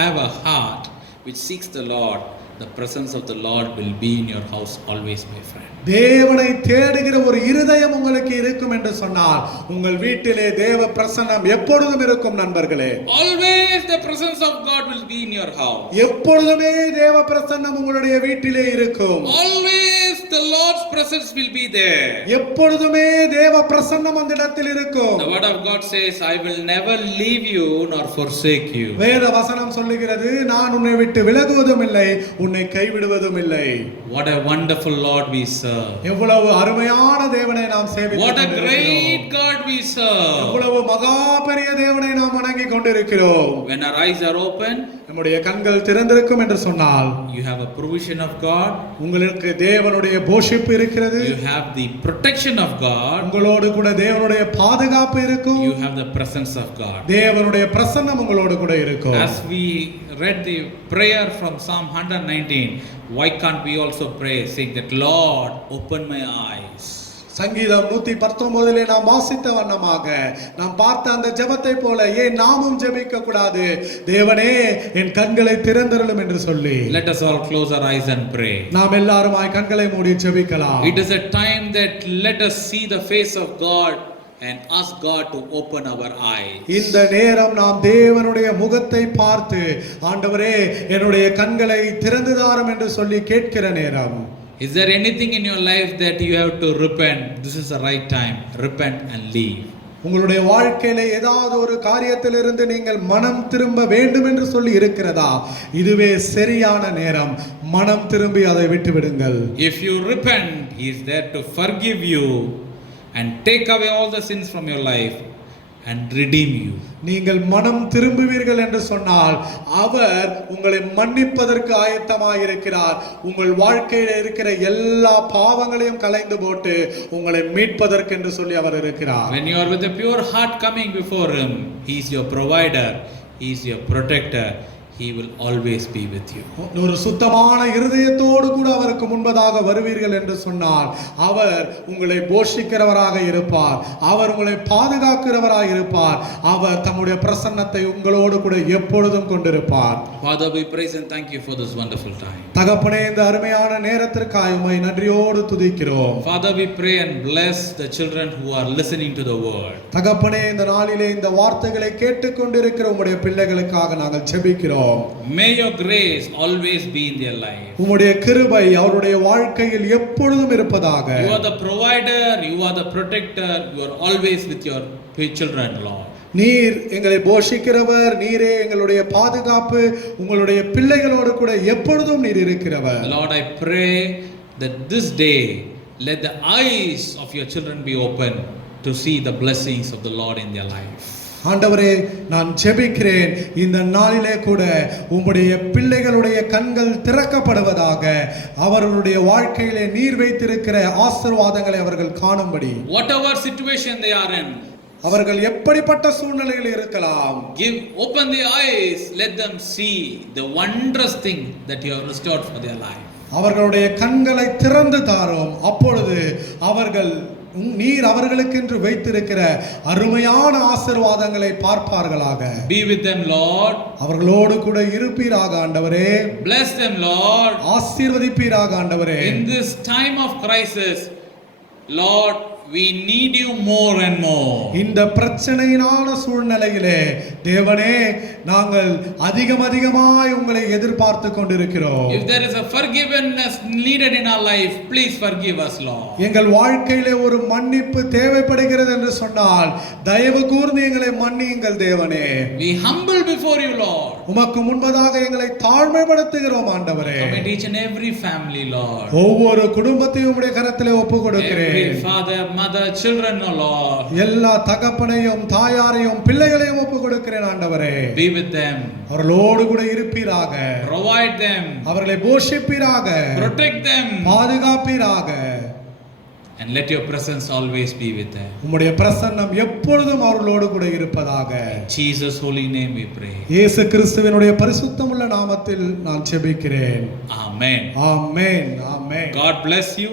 have a heart which seeks the Lord, the presence of the Lord will be in your house always, my friend. தேவனை தேடுகிற ஒரு இருதயம் உங்களுக்கு இருக்கும் என்று சொன்னால் உங்கள் வீட்டிலே தேவ பிரசன்னம் எப்பொழுதும் இருக்கும் நண்பர்களே. Always the presence of God will be in your house. எப்பொழுதுமே தேவ பிரசன்னம் உங்களுடைய வீட்டிலே இருக்கும். Always the Lord's presence will be there. எப்பொழுதுமே தேவ பிரசன்னம் அந்த இடத்தில் இருக்கும். The word of God says, I will never leave you nor forsake you. வேத வசனம் சொல்லுகிறது, நான் உன்னை விட்டு விலகுவதும் இல்லை, உன்னை கைவிடுவதும் இல்லை. What a wonderful Lord we serve. எவ்வளவு அருமையான தேவனை நாம் சேவிக்கிறோம். What a great God we serve. எவ்வளவு மகா பெரிய தேவனை நாம் வணங்கிக் கொண்டிருக்கிறோம். When our eyes are open, நம்முடைய கண்கள் திறந்திருக்கும் என்று சொன்னால் you have a provision of God. உங்களுக்கு தேவனுடைய போஷிப்பு இருக்கிறது. You have the protection of God. உங்களோடு கூட தேவனுடைய பாதுகாப்பு இருக்கும். You have the presence of God. தேவனுடைய பிரசன்னம் உங்களோடு கூட இருக்கும். As we read the prayer from Psalm 119, why can't we also pray saying that, Lord, open my eyes? சங்கீதம் 119 நாம் வாசித்த வண்ணமாக நாம் பார்த்த அந்த ஜெபத்தை போல ஏன் நாமும் ஜெபிக்க கூடாது? தேவனே, என் கண்களை திறந்தருளும் என்று சொல்லி Let us all close our eyes and pray. நாம் எல்லாருமாய் கண்களை மூடி ஜெபிக்கலாம். It is a time that let us see the face of God and ask God to open our eyes. இந்த நேரம் நாம் தேவனுடைய முகத்தை பார்த்து, ஆண்டவரே, என்னுடைய கண்களை திறந்து தாரும் என்று சொல்லி கேட்கிற நேரம். Is there anything in your life that you have to repent? This is the right time. Repent and leave. உங்களுடைய வாழ்க்கையில ஏதாவது ஒரு காரியத்திலிருந்து நீங்கள் மனம் திரும்ப வேண்டும் என்று சொல்லி இருக்கிறதா? இதுவே சரியான நேரம். மனம் திரும்பி அதை விட்டு விடுங்கள். If you repent, He is there to forgive you and take away all the sins from your life and redeem you. நீங்கள் மனம் திரும்புவீர்கள் என்று சொன்னால் அவர் உங்களை மன்னிப்பதற்கு ஆயத்தமாக இருக்கிறார். உங்கள் வாழ்க்கையில் இருக்கிற எல்லா பாவங்களையும் களைந்து போட்டு உங்களை மீட்பதற்கு என்று சொல்லி அவர் இருக்கிறார். When you are with a pure heart coming before Him, He is your provider, He is your protector. He will always be with you. ஒரு சுத்தமான இருதயத்தோடு கூட அவருக்கு முன்பதாக வருவீர்கள் என்று சொன்னால் அவர் உங்களை போஷிக்கிறவராக இருப்பார். அவர் உங்களை பாதுகாக்கிறவராக இருப்பார். அவர் தம்முடைய பிரசன்னத்தை உங்களோடு கூட எப்பொழுதும் கொண்டிருப்பார். Father, we praise and thank you for this wonderful time. தகப்பனே, இந்த அருமையான நேரத்திற்காக உம்மை நன்றியோடு துதிக்கிறோம். Father, we pray and bless the children who are listening to the word. தகப்பனே, இந்த நாளிலே இந்த வார்த்தைகளை கேட்டுக்கொண்டிருக்கிற உம்முடைய பிள்ளைகளுக்காக நாங்கள் ஜெபிக்கிறோம். May your grace always be in their life. உம்முடைய கிருபை அவருடைய வாழ்க்கையில் எப்பொழுதும் இருப்பதாக. You are the provider, you are the protector, you are always with your children, Lord. நீர் எங்களை போஷிக்கிறவர், நீரே எங்களுடைய பாதுகாப்பு, உங்களுடைய பிள்ளைகளோடு கூட எப்பொழுதும் நீர் இருக்கிறவர். Lord, I pray that this day let the eyes of your children be open to see the blessings of the Lord in their life. ஆண்டவரே, நான் ஜெபிக்கிறேன், இந்த நாளிலே கூட உம்முடைய பிள்ளைகளுடைய கண்கள் திறக்கப்படுவதாக. அவர்களுடைய வாழ்க்கையிலே நீர் வைத்திருக்கிற ஆசீர்வாதங்களை அவர்கள் காணும்படி. Whatever situation they are in, அவர்கள் எப்படிப்பட்ட சூழ்நிலையில் இருக்கலாம், open the eyes, let them see the wondrous thing that you have restored for their life. அவர்களுடைய கண்களை திறந்து தாரும். அப்பொழுது அவர்கள் நீர் அவர்களுக்கென்று வைத்திருக்கிற அருமையான ஆசீர்வாதங்களை பார்ப்பார்களாக. Be with them, Lord. அவர்களோடு கூட இருப்பீராக ஆண்டவரே. Bless them, Lord. ஆசீர்வதிப்பீராக ஆண்டவரே. In this time of crisis, Lord, we need you more and more. இந்த பிரச்சனையினான சூழ்நிலையிலே தேவனே நாங்கள் அதிகமாய் உங்களை எதிர்பார்த்து கொண்டிருக்கிறோம். If there is a forgiveness needed in our life, please forgive us, Lord. எங்கள் வாழ்க்கையிலே ஒரு மன்னிப்பு தேவைப்படுகிறது என்று சொன்னால் தயவு கூர்ந்து எங்களை மன்னியுங்கள் தேவனே. We humble before you, Lord. உமக்கு முன்பதாக எங்களை தாழ்மைப்படுத்துகிறோம் ஆண்டவரே. Commit each and every family, Lord. ஒவ்வொரு குடும்பத்தையும் உம்முடைய கரத்திலே ஒப்புக் கொடுக்கிறேன். Every father, mother, children, O Lord. எல்லா தகப்பனையும் தாயாரையும் பிள்ளைகளையும் ஒப்புக் கொடுக்கிறேன் ஆண்டவரே. Be with them. அவர்களோடு கூட இருப்பீராக. Provide them. அவர்களை போஷிப்பீராக. Protect them. பாதுகாப்பீராக. And let your presence always be with them. உம்முடைய பிரசன்னம் எப்பொழுதும் அவர்களோடு கூட இருப்பதாக. In Jesus' holy name we pray. இயேசு கிறிஸ்துவினுடைய பரிசுத்தமுள்ள நாமத்தில் நான் ஜெபிக்கிறேன். Amen. Amen. Amen. God bless you.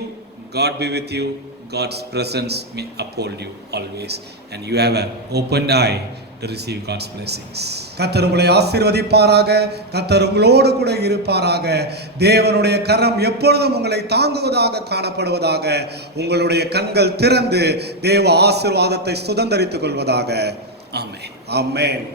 God be with you. God's presence may uphold you always. And you have an opened eye to receive God's blessings. கர்த்தர் உங்களை ஆசீர்வதிப்பாராக. கர்த்தர் உங்களோடு கூட இருப்பாராக. தேவனுடைய கரம் எப்பொழுதும் உங்களை தாங்குவதாக காணப்படுவதாக. உங்களுடைய கண்கள் திறந்து தேவ ஆசீர்வாதத்தை சுதந்தரித்துக் கொள்வதாக. Amen. ஆமென்.